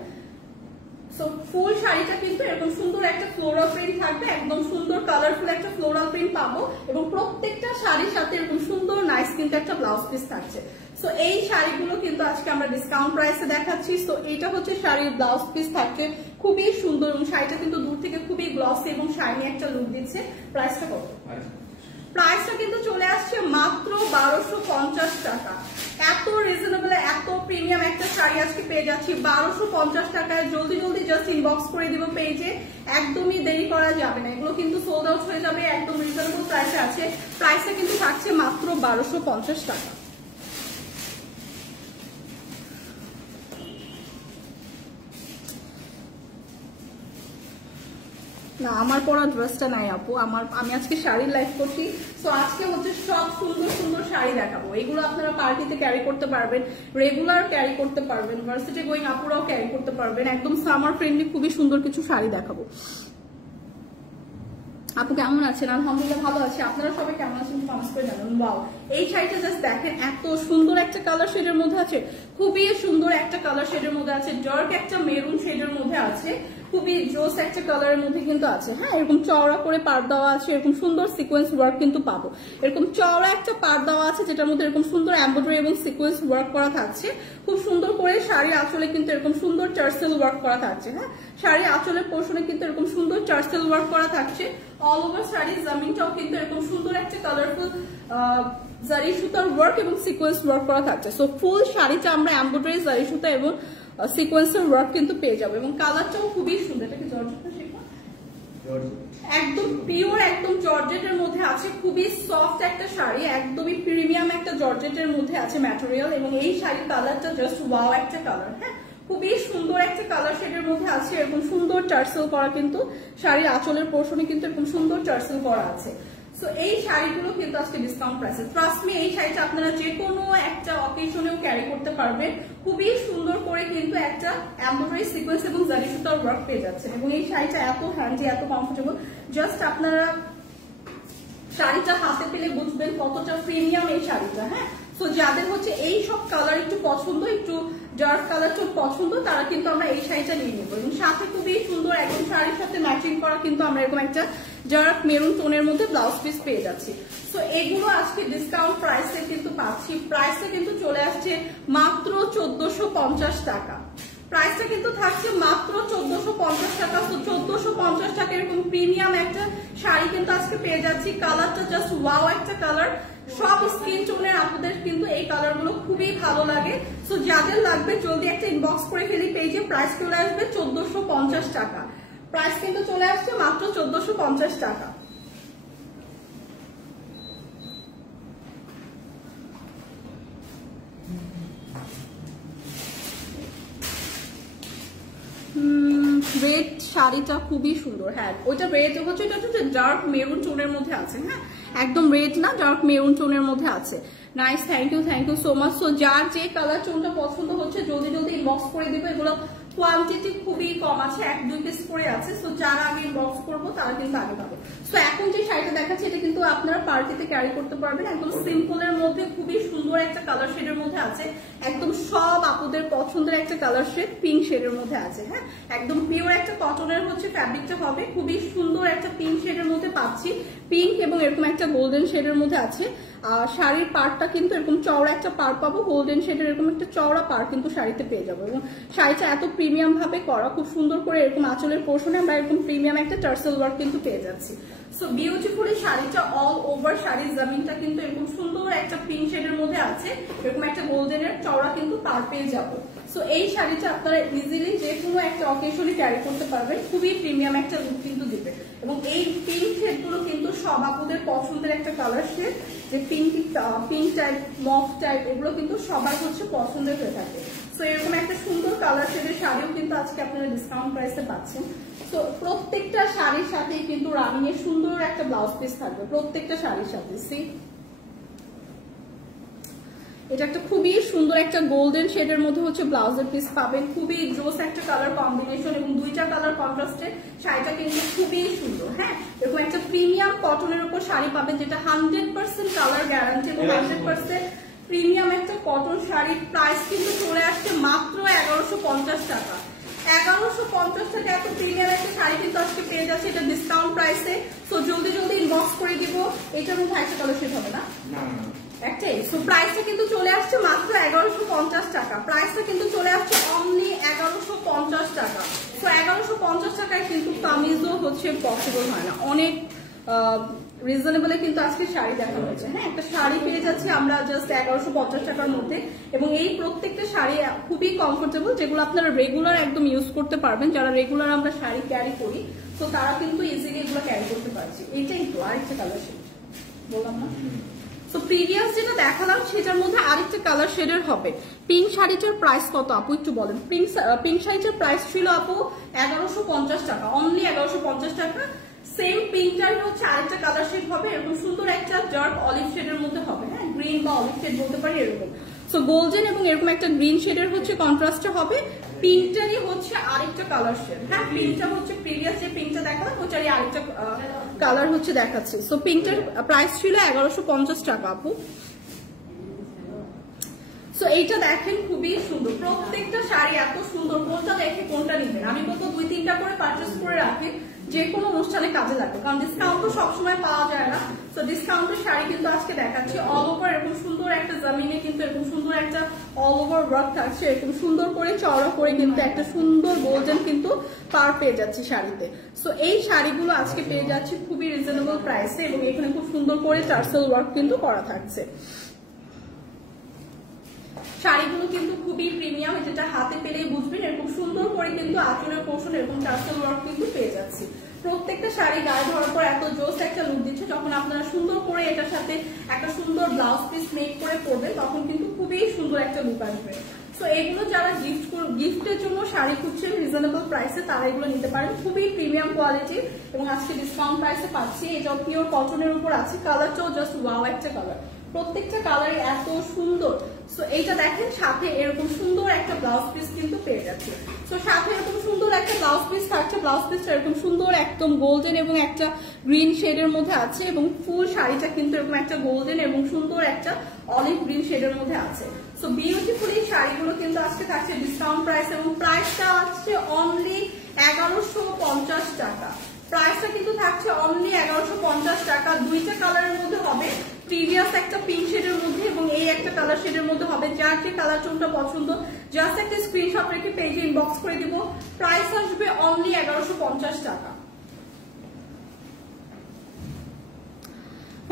সো ফুল শাড়িটা কিন্তু এরকম সুন্দর একটা ফ্লোরাল প্রিন্ট থাকবে, একদম সুন্দর কালারফুল একটা ফ্লোরাল প্রিন্ট পাবো এবং প্রত্যেকটা শাড়ির সাথে এরকম সুন্দর নাইস কিন্তু একটা ব্লাউজ পিস থাকছে। সো এই শাড়িগুলো কিন্তু আজকে আমরা ডিসকাউন্ট প্রাইসে দেখাচ্ছি। সো এটা হচ্ছে শাড়ির ব্লাউজ পিস থাকছে, খুবই সুন্দর এবং শাড়িটা কিন্তু দূর থেকে খুবই গ্লসি এবং শাইনি একটা লুক দিচ্ছে। প্রাইসটা কত? প্রাইসটা কিন্তু চলে আসছে মাত্র 1250 টাকা। এত রিজনেবল এত প্রিমিয়াম একটা শাড়ি আজকে পেয়ে যাচ্ছি 1250 টাকায়। জলদি জলদি জাস্ট ইনবক্স করে দিব পেজে, একদমই দেরি করা যাবে না, এগুলো কিন্তু সোল্ড আউট হয়ে যাবে। একদম রিজনেবল প্রাইসে আছে, প্রাইসটা কিন্তু থাকছে মাত্র 1250 টাকা। না আমার পরা ড্রেসটা নাই আপু, আমি আজকে শাড়ির লাইভ করছি। সো আজকে হচ্ছে সব সুন্দর সুন্দর শাড়ি দেখাবো। এগুলো আপনারা পার্টিতে ক্যারি করতে পারবেন, রেগুলার ক্যারি করতে পারবেন, ভার্সিটি গোয়িং আপুরাও ক্যারি করতে পারবেন। একদম সামার ফ্রেন্ডলি খুবই সুন্দর কিছু শাড়ি দেখাবো। আপু কেমন আছেন? আলহামদুলিল্লাহ ভালো আছে। আপনারা সবাই কেমন আছেন কমেন্টস করে জানান। ওয়াও, এই শাড়িটা জাস্ট দেখেন, এত সুন্দর একটা কালার শেডের মধ্যে আছে, খুবই সুন্দর একটা কালার শেডের মধ্যে আছে, ডার্ক একটা মেরুন শেডের মধ্যে আছে, খুবই জোস একটা কালারের মধ্যে কিন্তু আছে। হ্যাঁ, এরকম চওড়া করে পাড় দেওয়া আছে, এরকম সুন্দর সিকোয়েন্স ওয়ার্ক কিন্তু পাবো। এরকম চওড়া একটা পাড় দেওয়া আছে যেটার মধ্যে এরকম সুন্দর এমব্রয়ডারি এবং সিকোয়েন্স ওয়ার্ক করা থাকছে। খুব সুন্দর করে শাড়ি আঁচলে কিন্তু এরকম সুন্দর টার্সেল ওয়ার্ক করা থাকছে। হ্যাঁ, শাড়ি আঁচলের পোর্শনে কিন্তু এরকম সুন্দর টার্সেল ওয়ার্ক করা থাকছে। অল ওভার শাড়ি জামিনটাও কিন্তু এরকম সুন্দর একটা কালারফুল জারি সুতার ওয়ার্ক এবং সিকোয়েন্স ওয়ার্ক করা থাকছে। সো ফুল শাড়িটা আমরা এমব্রয়ডারি জারি সুতা এবং সিকোয়েন্সের ওয়ার্ক কিন্তু পেয়ে যাবো এবং কালারটাও খুবই সুন্দর। এটাকে একদম পিওর একদম জর্জেটের মধ্যে আছে, খুবই সফট একটা শাড়ি, একদমই প্রিমিয়াম একটা জর্জেটের মধ্যে আছে ম্যাটেরিয়াল। এবং এই শাড়ির কালারটা জাস্ট ওয়াও একটা কালার। হ্যাঁ, খুবই সুন্দর একটা কালার শেডের মধ্যে আছে, এরকম সুন্দর টার্সেল করা কিন্তু শাড়ির আঁচলের পোর্শনে কিন্তু এরকম সুন্দর টার্সেল করা আছে। সো এই শাড়িগুলো কিন্তু আজকে ডিসকাউন্ট প্রাইসে। ট্রাস্ট মি, এই শাড়িটা আপনারা যে কোনো একটা অকেশনেও ক্যারি করতে পারবেন। খুবই সুন্দর করে কিন্তু একটা এমব্রয়ডারি সিকোয়েন্স এবং জারি সুতার ওয়ার্ক পেয়ে যাচ্ছেন এবং এই শাড়িটা এত হ্যান্ডি, এত কমফোর্টেবল। জাস্ট আপনারা শাড়িটা হাতে পেলে বুঝবেন কতটা প্রিমিয়াম এই শাড়িটা। হ্যাঁ, তো যাদের হচ্ছে এই সব কালার একটু পছন্দ, একটু ডার্ক কালার চোখ পছন্দ, তারা কিন্তু আমরা এই শাড়িটা নিয়ে নেবো। এবং সাথে খুবই সুন্দর একদম শাড়ির সাথে ম্যাচিং করা কিন্তু আমরা এরকম একটা ডার্ক মেরুন টোনের মধ্যে ব্লাউজ পিস পেয়ে যাচ্ছি। সো এগুলো আজকে ডিসকাউন্ট প্রাইসে কিন্তু পাচ্ছি। প্রাইসে কিন্তু চলে আসছে মাত্র 1450 টাকা। প্রাইসটা কিন্তু থাকছে মাত্র 1450 টাকা। তো 1450 টাকা এরকম প্রিমিয়াম একটা শাড়ি কিন্তু আজকে পেয়ে যাচ্ছি। কালারটা জাস্ট ওয়াও একটা কালার। সব স্কিন টোনের আপনাদের কিন্তু এই কালার গুলো খুবই ভালো লাগে। সো যাদের লাগবে জলদি একটা ইনবক্স করে ফেলি পেজে। প্রাইস চলে আসবে 1450 টাকা। প্রাইস কিন্তু চলে আসছে মাত্র 1450 টাকা। রেড শাড়িটা খুবই সুন্দর। হ্যাঁ, ওইটা রেড হচ্ছে, এটা হচ্ছে ডার্ক মেরুন টোনের মধ্যে আছে। হ্যাঁ, একদম রেড না, ডার্ক মেরুন টোনের মধ্যে আছে। Nice, thank you so much. So যার যে কালার টোনটা পছন্দ হচ্ছে জলদি জলদি ইনবক্স করে দিবে। এগুলো কোয়ান্টিটি খুবই কম আছে, 1-2 পিস করে আছে। সো যারা আমি ইনবক্স করবো তারা কিন্তু আগে পাবে। সো এখন যে শাড়িটা দেখাচ্ছে এটা কিন্তু আপনারা পার্টিতে ক্যারি করতে পারবেন। একদম সিম্পলের মধ্যে খুবই সুন্দর একটা কালার শেডের মধ্যে আছে, একদম সব আপুদের পছন্দের একটা কালার শেড পিঙ্ক শেডের মধ্যে আছে। হ্যাঁ, একদম পিওর একটা কটনের হচ্ছে ফ্যাব্রিকটা হবে, খুবই সুন্দর একটা পিঙ্ক শেডের মধ্যে পাচ্ছি। পিঙ্ক এবং এরকম একটা গোল্ডেন শেডের মধ্যে আছে। আর শাড়ির পাড়টা কিন্তু এরকম চওড়া একটা পাড় পাবো, গোল্ডেন শেডের এরকম একটা চওড়া পাড় কিন্তু শাড়িতে পেয়ে যাবো। এবং শাড়িটা এত প্রিমিয়াম ভাবে করা, খুব সুন্দর করে এরকম আঁচলের পোর্শনে আমরা এরকম প্রিমিয়াম একটা টার্সেল ওয়ার্ক কিন্তু পেয়ে যাচ্ছি। সো বিউটিফুল এই শাড়িটা। অল ওভার শাড়ির জামিনটা কিন্তু এরকম সুন্দর একটা পিঙ্ক শেডের মধ্যে আছে, এরকম একটা গোল্ডেনের চওড়া কিন্তু পাড় পেয়ে যাবো। সো এই শাড়িটা আপনারা ইজিলি যে কোনো একটা অকেশনে ক্যারি করতে পারবেন, খুবই প্রিমিয়াম একটা লুক কিন্তু দিবে। এবং এই পিঙ্ক শেডগুলো কিন্তু সব আপুদের পছন্দের একটা কালার শেড, যে পিঙ্ক টাইপ, মফ টাইপ, এগুলো কিন্তু সবার হচ্ছে পছন্দের হয়ে থাকে। সো এরকম একটা সুন্দর কালার শেডের শাড়িও কিন্তু আজকে আপনারা ডিসকাউন্ট প্রাইসে পাচ্ছেন। তো প্রত্যেকটা শাড়ির সাথেই কিন্তু রানিং এর সুন্দর একটা ব্লাউজ পিস থাকবে প্রত্যেকটা শাড়ির সাথে। সি, এটা একটা খুবই সুন্দর একটা গোল্ডেন শেডের মধ্যে হচ্ছে ব্লাউজের পিস পাবেন, খুবই জোস একটা কালার কম্বিনেশন এবং দুইটা কালার কন্ট্রাস্টে শাড়িটা কিন্তু খুবই সুন্দর। হ্যাঁ, এরকম একটা প্রিমিয়াম কটনের উপর শাড়ি পাবেন যেটা 100% কালার গ্যারান্টি এবং 100% প্রিমিয়াম একটা কটন শাড়ি। প্রাইস কিন্তু চলে আসছে মাত্র 1150 টাকা। 1150 টাকা এত প্রিমিয়াম একটা শাড়ি কিন্তু আজকে পেয়ে যাচ্ছে, এটা ডিসকাউন্ট প্রাইসে। তো জলদি জলদি ইনবক্স করে দিব। এটার মধ্যে একটা কালার শেড হবে না, একটাই। সো প্রাইসটা কিন্তু চলে আসছে মাত্র 1150 টাকা। প্রাইসটা কিন্তু চলে আসছে অনলি 1150 টাকা। তো 1150 টাকায় কিন্তু কামিজও হচ্ছে পসিবল হয় না, অনেক রিজনেবলে কিন্তু আজকে শাড়ি দেখা হয়েছে। হ্যাঁ, একটা শাড়ি পেয়ে যাচ্ছি আমরা জাস্ট 1150 টাকার মধ্যে এবং এই প্রত্যেকটা শাড়ি খুবই কমফোর্টেবল, যেগুলো আপনারা রেগুলার একদম ইউজ করতে পারবেন। যারা রেগুলার আমরা শাড়ি ক্যারি করি তো তারা কিন্তু ইজিলি এগুলো ক্যারি করতে পারছি। এইটাই তো আরেকটা কালার শেড বললাম না। তো প্রিভিয়াস যেটা দেখালাম সেটার মধ্যে আরেকটা কালার শেডের হবে, পিঙ্ক শাড়িটার প্রাইস কত আপু একটু বলেন। পিঙ্ক শাড়িটার প্রাইস ছিল আপু 1150 টাকা, অনলি 1150 টাকা। সেম পিঙ্কটার হচ্ছে আরেকটা কালার শেড হবে, এরকম সুন্দর একটা ডার্ক অলিভ শেডের মধ্যে হবে, হ্যাঁ গ্রিন বা অলিভ শেড বলতে পারি এরকম। সো গোল্ডেন এবং এরকম একটা গ্রিন শেডের হচ্ছে কন্ট্রাস্টে হবে। পিঙ্কটারই হচ্ছে আরেকটা কালার শেড, হ্যাঁ পিঙ্কটা হচ্ছে প্রিভিয়াস যে পিঙ্কটা দেখালাম ওটারই আরেকটা কালার হচ্ছে দেখাচ্ছে। সো পিঙ্কটার প্রাইস ছিল 1150 টাকা আপু। সো এইটা দেখেন খুবই সুন্দর, প্রত্যেকটা শাড়ি এত সুন্দর, কোনটা দেখে কোনটা নিবেন। আমি বলবো 2-3টা করে পারচেস করে রাখেন, যে কোনো অনুষ্ঠানে কাজে লাগবে, কারণ ডিসকাউন্ট তো সবসময় পাওয়া যায় না। তো ডিসকাউন্টের শাড়ি কিন্তু আজকে দেখাচ্ছি। অল ওভার এরকম সুন্দর একটা জামিনে কিন্তু এরকম সুন্দর একটা অল ওভার ওয়ার্ক থাকছে, এরকম সুন্দর করে চওড়া করে কিন্তু একটা সুন্দর গোল্ডেন কিন্তু পার পেয়ে যাচ্ছি শাড়িতে। সো এই শাড়িগুলো আজকে পেয়ে যাচ্ছি খুবই রিজনেবল প্রাইসে, এবং এখানে খুব সুন্দর করে টার্সেল ওয়ার্ক কিন্তু করা থাকছে। শাড়িগুলো কিন্তু খুবই প্রিমিয়াম, যেটা হাতে পেলেই বুঝবেন। এরকম সুন্দর করে কিন্তু আঁচলের পোর্শন এরকম টার্সেল ওয়ার্ক কিন্তু পেয়ে যাচ্ছি। প্রত্যেকটা শাড়ি গায়ে ধরার পর এত জোস একটা লুক দিচ্ছে, যখন আপনারা সুন্দর করে এটার সাথে একটা সুন্দর ব্লাউজ পিস মেক করে পরবেন তখন কিন্তু খুবই সুন্দর একটা লুক আসবে। সো এগুলো যারা গিফটের জন্য শাড়ি খুঁজছেন রিজনেবল প্রাইসে, তারা এগুলো নিতে পারেন, খুবই প্রিমিয়াম কোয়ালিটি এবং আজকে ডিসকাউন্ট প্রাইসে পাচ্ছি। এটাও পিওর কটনের উপর আছে, কালারটাও জাস্ট ওয়াও একটা কালার, প্রত্যেকটা কালারই এত সুন্দর। সো এইটা দেখেন সাথে এরকম সুন্দর একটা ব্লাউজ পিস কিন্তু পেয়ে যাচ্ছে। সো সাথে এরকম সুন্দর একটা ব্লাউজ পিস থাকছে, ব্লাউজ পিসটা এরকম সুন্দর একদম গোল্ডেন এবং একটা গ্রিন শেডের মধ্যে আছে, এবং ফুল শাড়িটা কিন্তু এরকম একটা গোল্ডেন এবং সুন্দর একটা অলিভ গ্রিন শেডের মধ্যে আছে। সো বিউটিফুল এই শাড়িগুলো কিন্তু আজকে থাকছে ডিসকাউন্ট প্রাইস, এবং প্রাইসটা আসছে অনলি 1150 টাকা। প্রাইসটা কিন্তু থাকছে অনলি 1150 টাকা। দুইটা কালারের মধ্যে হবে, প্রিভিয়াস একটা পিঙ্ক শেডের মধ্যে এবং এই একটা কালার শেডের মধ্যে হবে। যার যে কালার টোনটা পছন্দ জাস্ট একটা স্ক্রিনশট রেখে পেজে ইনবক্স করে দিব। প্রাইস আসবে অনলি 1150 টাকা।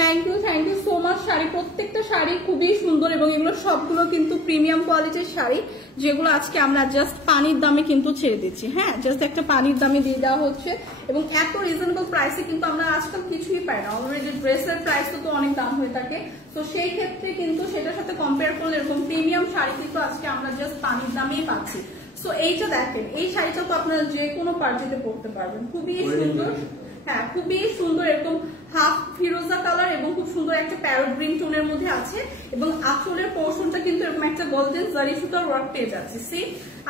Thank you so much. Sari প্রত্যেকটা শাড়ি খুবই সুন্দর, এবং এগুলো সবগুলো কিন্তু প্রিমিয়াম কোয়ালিটির শাড়ি, যেগুলো আজকে আমরা জাস্ট পানির দামে কিন্তু ছেড়ে দিচ্ছি। হ্যাঁ জাস্ট একটা পানির দামে দিয়ে দেওয়া হচ্ছে, এবং এত রিজনেবল প্রাইসে কিন্তু আমরা আজকাল কিছুই পাই না। অলরেডি ড্রেসের প্রাইস তো অনেক দাম হয়ে থাকে, তো সেই ক্ষেত্রে কিন্তু সেটার সাথে কম্পেয়ার করলে এরকম প্রিমিয়াম শাড়ি কিন্তু আজকে আমরা জাস্ট পানির দামেই পাচ্ছি। সো এইটা দেখেন, এই শাড়িটা তো আপনারা যে কোনো পার্টিতে পরতে পারবেন, খুবই সুন্দর। হ্যাঁ খুবই সুন্দর, এরকম হাফ ফিরোজা কালার এবং খুব সুন্দর একটা প্যারট গ্রিন টোনের মধ্যে আছে, এবং আঁচলের পোর্শনটা কিন্তু এরকম একটা গোল্ডেন জারি সুতার ওয়ার্ক পেয়ে যাচ্ছে। সি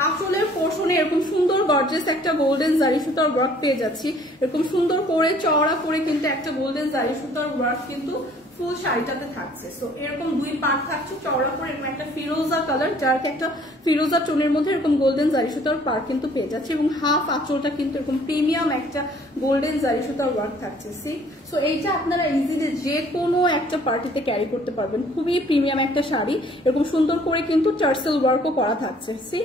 আঁচলের পোর্শনে এরকম সুন্দর গর্জিয়াস একটা গোল্ডেন জারি সুতার ওয়ার্ক পেয়ে যাচ্ছি, এরকম সুন্দর করে চওড়া করে কিন্তু একটা গোল্ডেন জারি সুতার ওয়ার্ক কিন্তু ফুল শাড়িটাতে থাকছে। সো এরকম দুই পার্ট থাকছে চওড়া করে, এরকম একটা ফিরোজা কালার যার একটা ফিরোজা টোনের মধ্যে এরকম গোল্ডেন জারি সুতার পার্ট কিন্তু পেয়ে যাচ্ছে, এবং হাফ আঁচলটা কিন্তু এরকম প্রিমিয়াম একটা গোল্ডেন জারি সুতার ওয়ার্ক থাকছে। সি সো এইটা আপনারা ইজিলি যে কোনো একটা পার্টিতে ক্যারি করতে পারবেন, খুবই প্রিমিয়াম একটা শাড়ি। এরকম সুন্দর করে কিন্তু টার্সেল ওয়ার্কও করা থাকছে। সি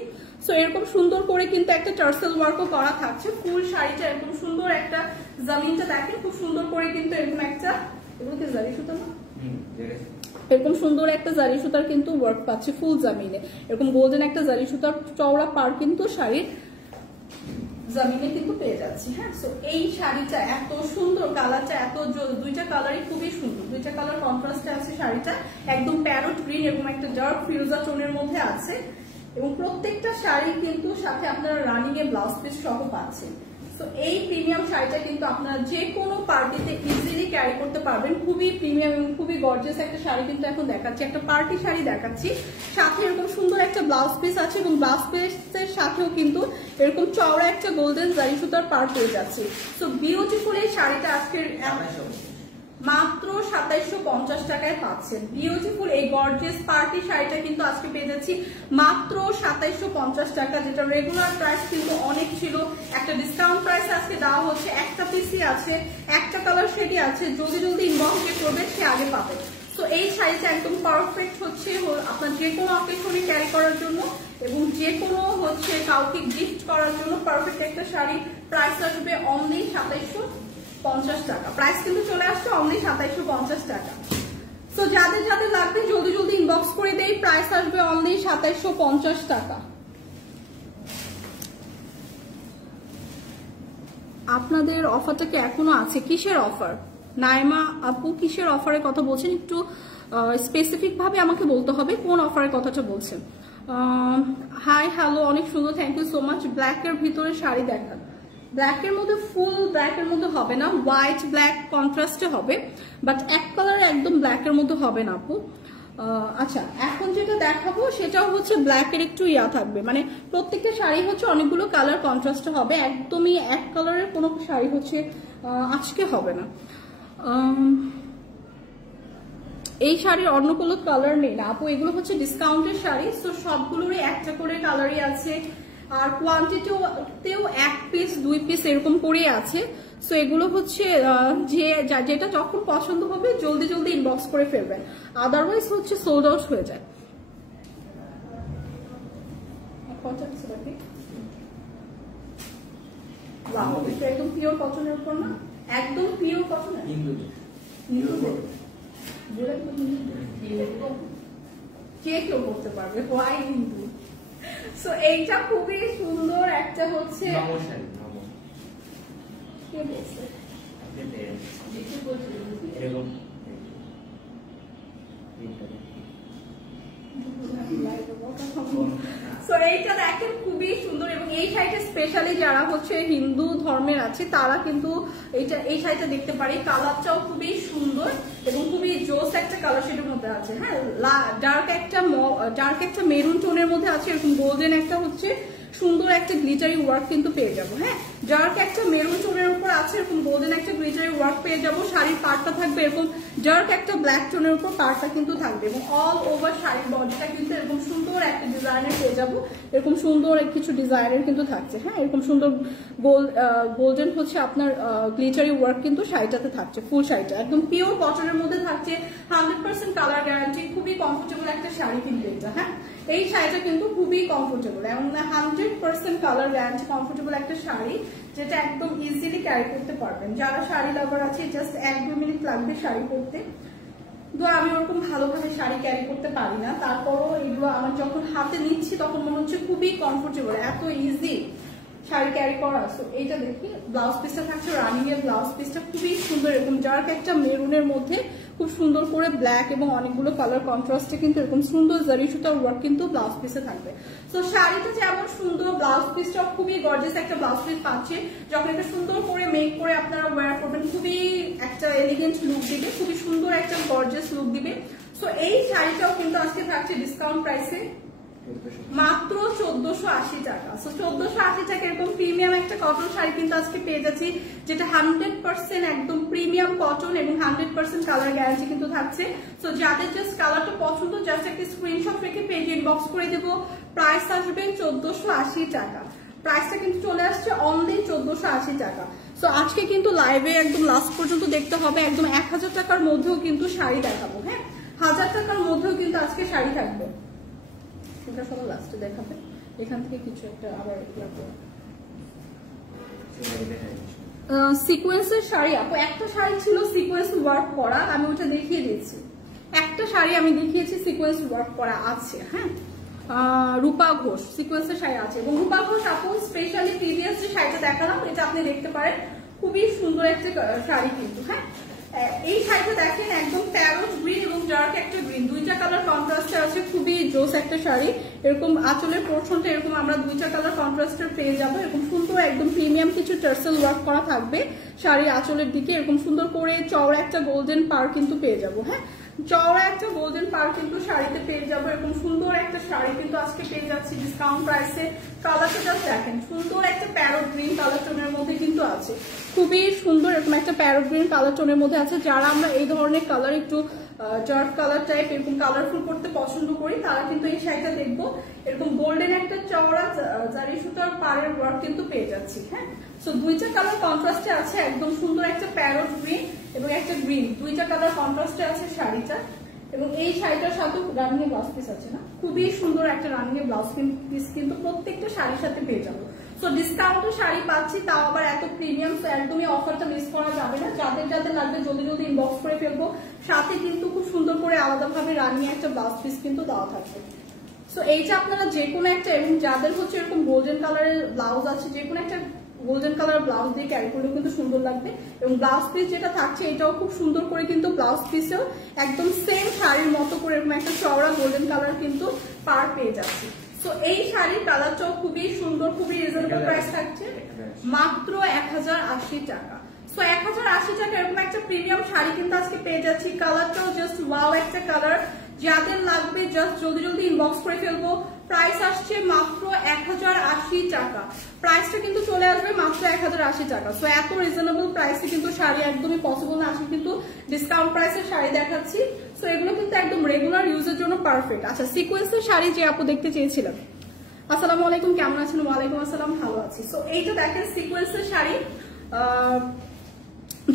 সো এরকম সুন্দর করে কিন্তু একটা টার্সেল ওয়ার্কও করা থাকছে। ফুল শাড়িটা এরকম সুন্দর একটা জামিনটা দেখেন, খুব সুন্দর করে কিন্তু এরকম একটা, এগুলোকে জারি সুতা না, এরকম সুন্দর একটা জারি সুতার কিন্তু ওয়ার্ক পাচ্ছে ফুল জামিনে, এরকম গোল্ডেন একটা জারি সুতার চওড়া পার কিন্তু শাড়ির জামিনে কিন্তু পেয়ে যাচ্ছি। হ্যাঁ সো এই শাড়িটা এত সুন্দর, কালারটা এত, দুইটা কালারই খুবই সুন্দর, দুইটা কালার কন্ট্রাস্টে আছে শাড়িটা, একদম প্যারট গ্রিন এবং একটা ডার্ক ফিরোজা টোনের মধ্যে আছে, এবং প্রত্যেকটা শাড়ি কিন্তু সাথে আপনারা রানিং এ ব্লাউজ পিস সহ পাচ্ছেন। তো এই প্রিমিয়াম শাড়িটা কিন্তু আপনারা যে কোনো পার্টিতে ইজিলি ক্যারি করতে পারবেন, খুবই প্রিমিয়াম এবং খুবই গর্জিয়াস একটা শাড়ি কিন্তু এখন দেখাচ্ছি, একটা পার্টি শাড়ি দেখাচ্ছি। সাথে এরকম সুন্দর একটা ব্লাউজ পিস আছে, এবং ব্লাউজ পিসের সাথেও কিন্তু এরকম চওড়া একটা গোল্ডেন জারি সুতার পার পেয়ে যাচ্ছে। তো বিউটিফুল এই শাড়িটা আজকে মাত্র 2750 টাকায় পাচ্ছেন। বিউটিফুল এই গর্জিয়াস পার্টি শাড়িটা কিন্তু আজকে পেয়ে যাচ্ছি মাত্র 2750 টাকা, যেটা রেগুলার প্রাইস কিন্তু অনেক ছিল, একটা ডিসকাউন্ট প্রাইস আজকে দেওয়া হচ্ছে। একটা পিসি আছে, একটা কালার শেডই আছে, জলদি জলদি ইনবক্স করবে সে আগে পাবে। তো এই শাড়িটা একদম পারফেক্ট হচ্ছে আপনার যে কোনো অকেশনে ক্যারি করার জন্য, এবং যে কোনো হচ্ছে কাউকে গিফট করার জন্য পারফেক্ট একটা শাড়ি। প্রাইস আসবে অনলি 2750 টাকা, প্রাইস কিন্তু চলে আসছে অনলি 2750 টাকা। তো যাদের যাদের লাগবে জলদি জলদি ইনবক্স করে দেই, প্রাইস আসবে অনলি 2750 টাকা। আপনাদের অফারটা কি এখনো আছে? কিসের অফার? নাইমা আপু কিসের অফারের কথা বলছেন? একটু স্পেসিফিক ভাবে আমাকে বলতে হবে কোন অফারের কথাটা বলছেন। হাই হ্যালো, অনেক সুন্দর, থ্যাংক ইউ সো মাচ। ব্ল্যাকের ভিতরে শাড়ি দেখান। ব্ল্যাকের মধ্যে ফুল ব্ল্যাকের মধ্যে হবে না, হোয়াইট ব্ল্যাক কন্ট্রাস্টে হবে, বাট এক কালার একদম ব্ল্যাকের মধ্যে হবে না আপু। আচ্ছা, এখন যেটা দেখাবো সেটাও হচ্ছে ব্ল্যাকের একটু ইয়া থাকবে, মানে প্রত্যেকটা শাড়ি হচ্ছে অনেকগুলো কালার কন্ট্রাস্টে হবে, একদমই এক কালারের কোনো শাড়ি হচ্ছে আজকে হবে না। এই শাড়ির অন্য কোনো কালার নেই না আপু, এগুলো হচ্ছে ডিসকাউন্টের শাড়ি, তো সবগুলোরই একটা করে কালারই আছে, আর কোয়ান্টিটিতেও 1 পিস 2 পিস এরকম করেই আছে। সো এগুলো হচ্ছে যেটা যখন পছন্দ হবে জলদি জলদি ইনবক্স করে ফেলবেন, আদারওয়াইজ হচ্ছে সোল্ড আউট হয়ে যায়। একদম পিওর কটনের উপর না, একদম পিওর কটন, কে কেউ করতে পারবে, হোয়াই হিন্দু। সো এইটা খুবই সুন্দর একটা হচ্ছে, কে বলছে এইটা দেখেন খুবই সুন্দর, এবং এই শাড়িটা স্পেশালি যারা হচ্ছে হিন্দু ধর্মের আছে তারা কিন্তু এই শাড়িটা দেখতে পারে। কালারটাও খুবই সুন্দর এবং খুবই জোস একটা কালার শেডের মধ্যে আছে। হ্যাঁ, ডার্ক একটা মেরুন টোনের মধ্যে আছে, এরকম গোল্ডেন একটা হচ্ছে সুন্দর একটা গ্লিটারি ওয়ার্ক কিন্তু পেয়ে যাবো। হ্যাঁ, ডার্ক একটা মেরুন টোনের উপর আছে, এরকম গোল্ডেন একটা গ্লিটারি ওয়ার্ক পেয়ে যাবো। শাড়ির পাড়টা থাকবে এরকম ডার্ক একটা ব্ল্যাক টোনের উপর পাড়টা কিন্তু থাকবে, এবং অল ওভার শাড়ির বডিটা কিন্তু এরকম সুন্দর একটা ডিজাইনের পেয়ে যাবো, এরকম সুন্দর কিছু ডিজাইনের কিন্তু থাকছে। হ্যাঁ, এরকম সুন্দর গোল্ডেন হচ্ছে আপনার গ্লিটারি ওয়ার্ক কিন্তু শাড়িটাতে থাকছে। ফুল শাড়িটা একদম পিওর কটনের মধ্যে থাকছে, 100% কালার গ্যারান্টি, খুবই কমফোর্টেবল একটা শাড়ি কিন্তু এটা। হ্যাঁ, এই শাড়িটা কিন্তু খুবই কমফোর্টেবল এবং 100% কালার গ্যারান্টি কমফোর্টেবল একটা শাড়ি, যেটা একদম ইজিলি ক্যারি করতে পারবেন। যারা শাড়ি লাভার আছে জাস্ট 1-2 মিনিট লাগবে শাড়ি পরতে। তো আমি ওরকম ভালোভাবে শাড়ি ক্যারি করতে পারি না, তারপরও এগুলো আমার যখন হাতে নিচ্ছি তখন মনে হচ্ছে খুবই কমফোর্টেবল, এত ইজি শাড়ি ক্যারি করা। সো এইটা দেখি, ব্লাউজ পিসটা থাকছে রানিং এর, ব্লাউজ পিসটা খুবই সুন্দর, এরকম ডার্ক একটা মেরুনের মধ্যে খুব সুন্দর করে ব্ল্যাক এবং অনেকগুলো কালার কন্ট্রাস্টে কিন্তু এরকম সুন্দর জারি সুতার ওয়ার্ক কিন্তু ব্লাউজ পিসে থাকবে। তো শাড়িটা যেমন সুন্দর, ব্লাউজ পিসটাও খুবই গর্জিয়াস একটা ব্লাউজ পিস পাচ্ছে, যখন এটা সুন্দর করে মেক করে আপনারা ওয়্যার করবেন খুবই একটা এলিগেন্ট লুক দিবে, খুবই সুন্দর একটা গর্জিয়াস লুক দিবে। সো এই শাড়িটাও কিন্তু আজকে থাকছে ডিসকাউন্ট প্রাইসে মাত্র 1480 টাকা। সো 1480 টাকা এরকম প্রিমিয়াম একটা কটন শাড়ি কিন্তু আজকে পেয়ে যাচ্ছি, যেটা 100% একদম প্রিমিয়াম কটন এবং 100% কালার গ্যারান্টি কিন্তু থাকছে। সো যাদের জাস্ট কালারটা পছন্দ জাস্ট একটা স্ক্রিনশট রেখে পেজে ইনবক্স করে দেবো। প্রাইস আসবে 1480 টাকা, প্রাইসটা কিন্তু চলে আসছে অনলি 1480 টাকা। সো আজকে কিন্তু লাইভে একদম লাস্ট পর্যন্ত দেখতে হবে, একদম 1000 টাকার মধ্যেও কিন্তু শাড়ি দেখাবো। হ্যাঁ, 1000 টাকার মধ্যেও কিন্তু আজকে শাড়ি থাকবে, এটা সবাই লাস্টে দেখাবে। এখান থেকে কিছু একটা আবার সিকোয়েন্সের শাড়ি আপু, একটা শাড়ি ছিল সিকোয়েন্স ওয়ার্ক করা, আমি ওটা দেখিয়ে দিচ্ছি। একটা শাড়ি আমি দেখিয়েছি সিকোয়েন্স ওয়ার্ক করা আছে। হ্যাঁ, রূপা ঘোষ সিকোয়েন্সের শাড়ি আছে, এবং রূপা ঘোষ আপু স্পেশালি প্রিভিয়াস যে শাড়িটা দেখালাম এটা আপনি দেখতে পারেন, খুবই সুন্দর একটা শাড়ি কিন্তু। হ্যাঁ, এই শাড়িটা দেখেন একদম প্যারোট গ্রিন এবং ডার্ক একটা গ্রিন, দুইটা কালার কন্ট্রাস্টে আছে, খুবই জোস একটা শাড়ি। এরকম আঁচলের পোর্শনটা এরকম আমরা দুইটা কালার কন্ট্রাস্টের পেয়ে যাবো, এরকম সুন্দর একদম প্রিমিয়াম কিছু টার্সেল ওয়ার্ক করা থাকবে শাড়ি আঁচলের দিকে, এরকম সুন্দর করে চওড়া একটা গোল্ডেন পার কিন্তু পেয়ে যাবো। হ্যাঁ, চওড়া একটা গোল্ডেন পার কিন্তু শাড়িতে পেয়ে যাবো, এরকম সুন্দর একটা শাড়ি কিন্তু আজকে পেয়ে যাচ্ছি ডিসকাউন্ট প্রাইসে। কালারটা জাস্ট দেখেন, সুন্দর একটা প্যারোট গ্রিন কালার টোনের মধ্যে কিন্তু আছে, খুবই সুন্দর এরকম একটা প্যারোট গ্রিন কালার টোনের মধ্যে আছে। যারা আমরা এই ধরনের কালার একটু ডার্ক কালার টাইপ এরকম কালারফুল করতে পছন্দ করি তারা কিন্তু এই শাড়িটা দেখবো, এরকম গোল্ডেন একটা চওড়া জারি সুতার পাড়ের ওয়ার্ক কিন্তু পেয়ে যাচ্ছি। হ্যাঁ, সো দুইটা কালার কন্ট্রাস্টে আছে, একদম সুন্দর একটা প্যারোট গ্রিন এবং একটা গ্রিন, দুইটা কালার কন্ট্রাস্টে আছে শাড়িটা। এবং এই শাড়িটার সাথে রানিং এর ব্লাউজ পিস আছে না, খুবই সুন্দর একটা রানিং এর ব্লাউজ পিস কিন্তু প্রত্যেকটা শাড়ির সাথে পেয়ে যাবো। সো ডিসকাউন্টে শাড়ি পাচ্ছি, তাও আবার এত প্রিমিয়াম, একদমই অফারটা মিস করা যাবে না। যাদের যাদের লাগবে জলদি জলদি ইনবক্স করে ফেলবো, সাথে কিন্তু খুব সুন্দর করে আলাদাভাবে রানিং একটা ব্লাউজ পিস কিন্তু দেওয়া থাকবে। সো এইটা আপনারা যে কোনো একটা, এবং যাদের হচ্ছে এরকম গোল্ডেন কালারের ব্লাউজ আছে যে কোনো একটা গোল্ডেন কালার ব্লাউজ দিয়ে ক্যারি করলেও কিন্তু সুন্দর লাগবে। এবং ব্লাউজ পিস যেটা থাকছে এটাও খুব সুন্দর করে কিন্তু ব্লাউজ পিসেও একদম সেম শাড়ির মতো করে এরকম একটা চওড়া গোল্ডেন কালার কিন্তু পার পেয়ে যাচ্ছে। তো এই শাড়ির কালারটাও খুবই সুন্দর, খুবই রিজনেবল প্রাইস থাকছে মাত্র 1080 টাকা। সো 1080 টাকা এরকম একটা প্রিমিয়াম শাড়ি কিন্তু আজকে পেয়ে যাচ্ছি। কালারটাও জাস্ট ওয়াও একটা কালার, যাদের লাগবে জাস্ট জলদি জলদি ইনবক্স করে ফেলবো। প্রাইস আসছে মাত্র 1080 টাকা। প্রাইসটা কিন্তু চলে আসবে মাত্র 1080 টাকা। সো এত রিজনেবল প্রাইসে কিন্তু শাড়ি একদমই পসিবল না। আজকে কিন্তু ডিসকাউন্ট প্রাইসে শাড়ি দেখাচ্ছি। সো এগুলো কিন্তু একদম রেগুলার ইউজের জন্য পারফেক্ট। আচ্ছা, সিকোয়েন্সের শাড়ি যে আপু দেখতে চেয়েছিলাম, আসসালামু আলাইকুম, কেমন আছেন? ওয়ালাইকুম আসসালাম, ভালো আছি। সো এইটা দেখেন সিকোয়েন্সের শাড়ি,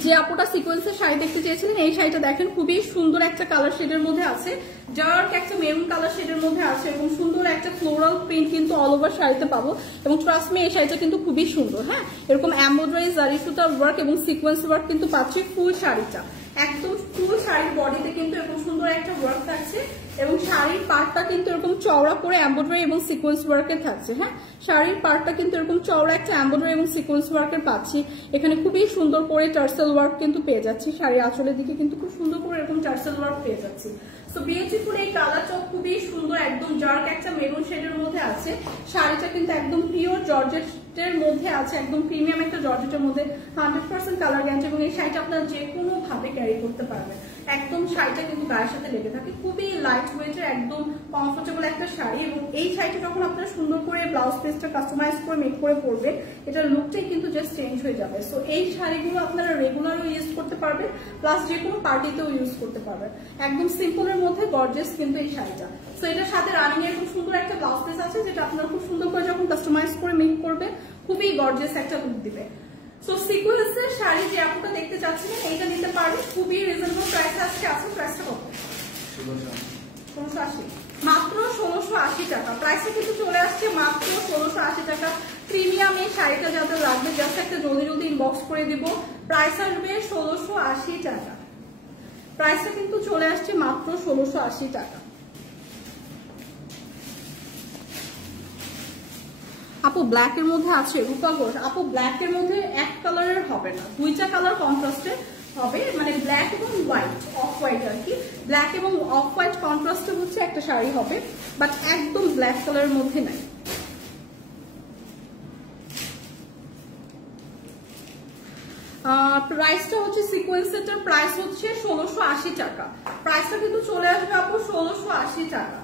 যে আপুটা সিকোয়েন্সের শাড়ি দেখতে চেয়েছিলেন এই শাড়িটা দেখেন খুবই সুন্দর একটা কালার শেডের মধ্যে আছে, ডার্ক একটা মেরুন কালার শেডের মধ্যে আছে এবং সুন্দর একটা ফ্লোরাল প্রিন্ট কিন্তু অল ওভার শাড়িতে পাবো। এবং ট্রাস্ট মি এই শাড়িটা কিন্তু খুবই সুন্দর। হ্যাঁ, এরকম এমব্রয়ডারি জারি সুতার ওয়ার্ক এবং সিকোয়েন্স ওয়ার্ক কিন্তু পাচ্ছি ফুল শাড়িটা, একদম ফুল শাড়ির বডিতে কিন্তু এরকম সুন্দর একটা ওয়ার্ক থাকছে এবং শাড়ির পার্টটা কিন্তু এরকম চওড়া করে এমব্রয়ডারি এবং সিকোয়েন্স ওয়ার্কের থাকছে। হ্যাঁ, শাড়ির পার্টটা কিন্তু এরকম চওড়া একটা এমব্রয়ডারি এবং সিকোয়েন্স ওয়ার্কের পাচ্ছি। এখানে খুবই সুন্দর করে টার্সেল ওয়ার্ক কিন্তু পেয়ে যাচ্ছি। শাড়ির আঁচলের দিকে কিন্তু খুব সুন্দর করে এরকম টার্সেল ওয়ার্ক পেয়ে যাচ্ছি। সো বিউটিফুল এই কালারটাও খুবই সুন্দর, একদম ডার্ক একটা মেরুন শেডের মধ্যে আছে। শাড়িটা কিন্তু একদম পিওর জর্জেটের মধ্যে আছে, একদম প্রিমিয়াম একটা জর্জেটের মধ্যে 100% কালার গ্যারান্টি এবং এই শাড়িটা আপনারা যে কোনো ভাবে ক্যারি করতে পারবেন। একদম শাড়িটা কিন্তু গায়ের সাথে লেগে থাকে, খুবই লাইট ওয়েটের একদম কমফোর্টেবল একটা শাড়ি। এবং এই শাড়িটা যখন আপনারা সুন্দর করে ব্লাউজ পিসটা কাস্টমাইজ করে মেক করে পরবেন, এটার লুকটাই কিন্তু জাস্ট চেঞ্জ হয়ে যাবে। সো এই শাড়িগুলো আপনারা রেগুলারও ইউজ করতে পারবেন, প্লাস যে কোনো পার্টিতেও ইউজ করতে পারবেন। একদম সিম্পলের মধ্যে গর্জিয়াস কিন্তু এই শাড়িটা। সো এটার সাথে রানিং এর খুব সুন্দর একটা ব্লাউজ পিস আছে, যেটা আপনারা খুব সুন্দর করে যখন কাস্টমাইজ করে মেক করবেন খুবই গর্জিয়াস একটা লুক দিবে। সো সিকোয়েন্সের শাড়ি যে আপনারা দেখতে চাচ্ছিলেন এইটা নিতে পারবেন, খুবই রিজনেবল প্রাইস আসছে। আছে প্রাইসটা কত? 1680, মাত্র 1680 টাকা। প্রাইসটা কিন্তু চলে আসছে মাত্র 1680 টাকা। প্রিমিয়াম এই শাড়িটা যাদের লাগবে জাস্ট একটা জলদি জলদি ইনবক্স করে দিব। প্রাইস আসবে 1680 টাকা। প্রাইসটা কিন্তু চলে আসছে মাত্র 1680 টাকা। আপু ব্ল্যাক এর মধ্যে আছে রূপা ঘোষ। আপু ব্ল্যাক এর মধ্যে এক কালারের হবে না, দুইটা কালার কন্ট্রাস্টে হবে, মানে ব্ল্যাক এবং হোয়াইট, অফ হোয়াইট আর কি। ব্ল্যাক এবং অফ হোয়াইট কন্ট্রাস্টে হচ্ছে একটা শাড়ি হবে, বাট একদম ব্ল্যাক কালারের মধ্যে নাই। প্রাইসটা হচ্ছে সিকোয়েন্সের প্রাইস হচ্ছে 1680 টাকা। প্রাইসটা কিন্তু চলে আসবে আপু 1680 টাকা।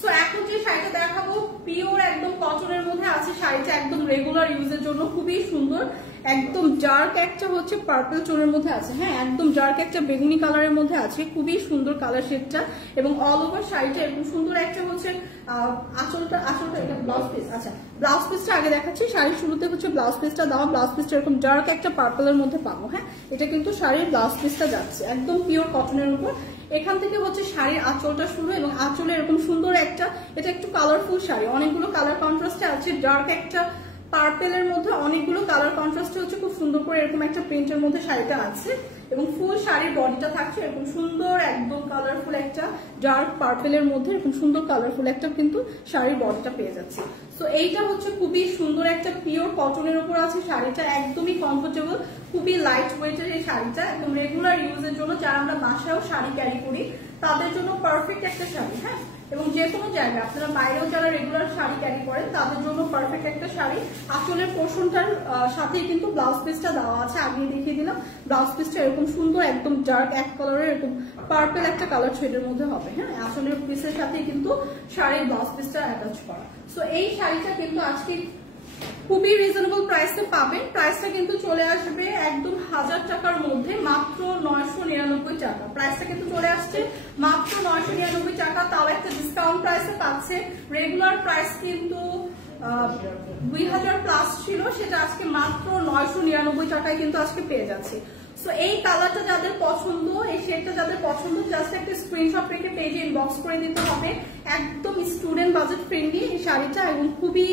সো এখন যে শাড়িটা দেখাবো পিওর একদম কটনের মধ্যে আছে। শাড়িটা একদম রেগুলার ইউজের জন্য খুবই সুন্দর, একদম ডার্ক একটা হচ্ছে পার্পল টোনের মধ্যে আছে। হ্যাঁ, একদম ডার্ক একটা বেগুনি কালারের মধ্যে আছে, খুবই সুন্দর কালার শেডটা। এবং অল ওভার শাড়িটা এরকম সুন্দর একটা হচ্ছে আঁচলটা এটা ব্লাউজ পিস। আচ্ছা, ব্লাউজ পিসটা আগে দেখাচ্ছি। শাড়ির শুরুতে হচ্ছে ব্লাউজ পিসটা দাও। ব্লাউজ পিসটা এরকম ডার্ক একটা পার্পলের মধ্যে পাবো। হ্যাঁ, এটা কিন্তু শাড়ির ব্লাউজ পিসটা যাচ্ছে একদম পিওর কটনের উপর। এখান থেকে হচ্ছে শাড়ির আঁচলটা শুরু এবং আঁচলে এরকম সুন্দর একটা, এটা একটু কালারফুল শাড়ি, অনেকগুলো কালার কন্ট্রাস্টে আছে। ডার্ক একটা পার্পেলের মধ্যে অনেকগুলো কালার কন্ট্রাস্টে হচ্ছে খুব সুন্দর করে এরকম একটা প্রিন্টের মধ্যে শাড়িটা আছে। এবং ফুল শাড়ির বডিটা থাকছে এরকম সুন্দর একদম কালারফুল একটা ডার্ক পার্পেলের মধ্যে এরকম সুন্দর কালারফুল একটা কিন্তু শাড়ির বডিটা পেয়ে যাচ্ছে। তো এইটা হচ্ছে খুবই সুন্দর একটা পিওর কটনের উপর আছে। শাড়িটা একদমই কমফোর্টেবল, খুবই লাইট ওয়েটের এই শাড়িটা, একদম রেগুলার ইউজের জন্য যারা আমরা বাসায়ও শাড়ি ক্যারি করি তাদের জন্য পারফেক্ট একটা শাড়ি। হ্যাঁ, এবং যে কোনো জায়গায় আপনারা বাইরেও যারা রেগুলার শাড়ি ক্যারি করেন তাদের জন্য পারফেক্ট একটা শাড়ি। আঁচলের পোর্শনটার সাথেই কিন্তু ব্লাউজ পিসটা দেওয়া আছে, আগে দেখিয়ে দিলাম। ব্লাউজ পিসটা এরকম সুন্দর একদম ডার্ক এক কালারের এরকম পার্পল একটা কালার শেডের মধ্যে হবে। হ্যাঁ, আঁচলের পিসের সাথেই কিন্তু শাড়ির ব্লাউজ পিসটা অ্যাটাচ করা। সো এই শাড়িটা কিন্তু আজকে খুবই রিজনেবল প্রাইসে পাবেন। প্রাইসটা কিন্তু চলে আসবে একদম 1000 টাকার মধ্যে, মাত্র 999 টাকা। প্রাইসটা কিন্তু চলে আসছে মাত্র 999 টাকা, তাও একটা ডিসকাউন্ট প্রাইসে পাচ্ছে। রেগুলার প্রাইস কিন্তু 2000 প্লাস ছিল, সেটা আজকে মাত্র 999 টাকায় কিন্তু আজকে পেয়ে যাচ্ছে। সো এই কালারটা যাদের পছন্দ, এই শেডটা যাদের পছন্দ, জাস্ট একটা স্ক্রিনশট রেখে পেজে ইনবক্স করে দিতে হবে। একদম স্টুডেন্ট বাজেট ফ্রেন্ডলি এই শাড়িটা এবং খুবই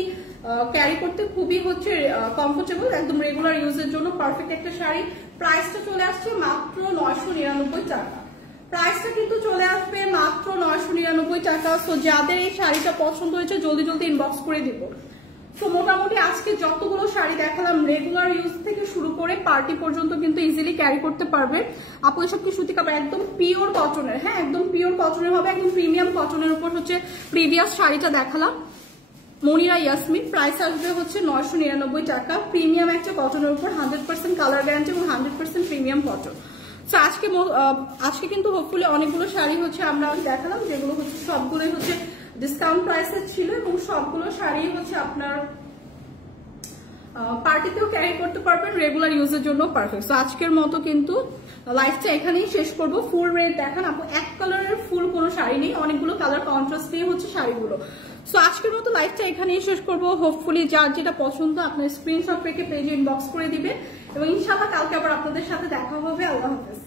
ক্যারি করতে খুবই হচ্ছে কমফোর্টেবল, একদম রেগুলার ইউজের জন্য পারফেক্ট একটা শাড়ি। প্রাইসটা চলে আসছে মাত্র 999 টাকা। প্রাইসটা কিন্তু চলে আসবে মাত্র 999 টাকা। সো যাদের এই শাড়িটা পছন্দ হয়েছে জলদি জলদি ইনবক্স করে দিব। তো মোটামুটি আজকে যতগুলো শাড়ি দেখালাম, রেগুলার ইউজ থেকে শুরু করে পার্টি পর্যন্ত কিন্তু ইজিলি ক্যারি করতে পারবে। আপু এসব কি সুতি কাপড়? একদম পিওর কটনের, হ্যাঁ একদম পিওর কটনের হবে, একদম প্রিমিয়াম কটনের উপর হচ্ছে প্রিভিয়াস শাড়িটা দেখালাম মনিরা ইয়াসমিন। প্রাইস আসবে হচ্ছে 999 টাকা। প্রিমিয়াম একটা কটনের উপর 100% কালার গ্যারান্টি এবং 100% প্রিমিয়াম কটন। তো আজকে কিন্তু হোপফুলি অনেকগুলো শাড়ি হচ্ছে আমরা দেখালাম, যেগুলো হচ্ছে সবগুলোই হচ্ছে ডিসকাউন্ট প্রাইসে ছিল এবং সবগুলো শাড়ি হচ্ছে আপনার পার্টিতেও ক্যারি করতে পারবেন, রেগুলার ইউজের জন্য পারফেক্ট। তো আজকের মতো কিন্তু লাইফটা এখানেই শেষ করব। ফুল রেড দেখান আপু, এক কালারের ফুল কোনো শাড়ি নেই, অনেকগুলো কালার কন্ট্রাস্ট নিয়ে হচ্ছে শাড়িগুলো। সো আজকের মতো লাইফটা এখানেই শেষ করব। হোপফুলি যার যেটা পছন্দ আপনার স্ক্রিনশট রেখে পেজে ইনবক্স করে দিবে এবং ইনশাআল্লাহ কালকে আবার আপনাদের সাথে দেখা হবে। আল্লাহ হাফেজ।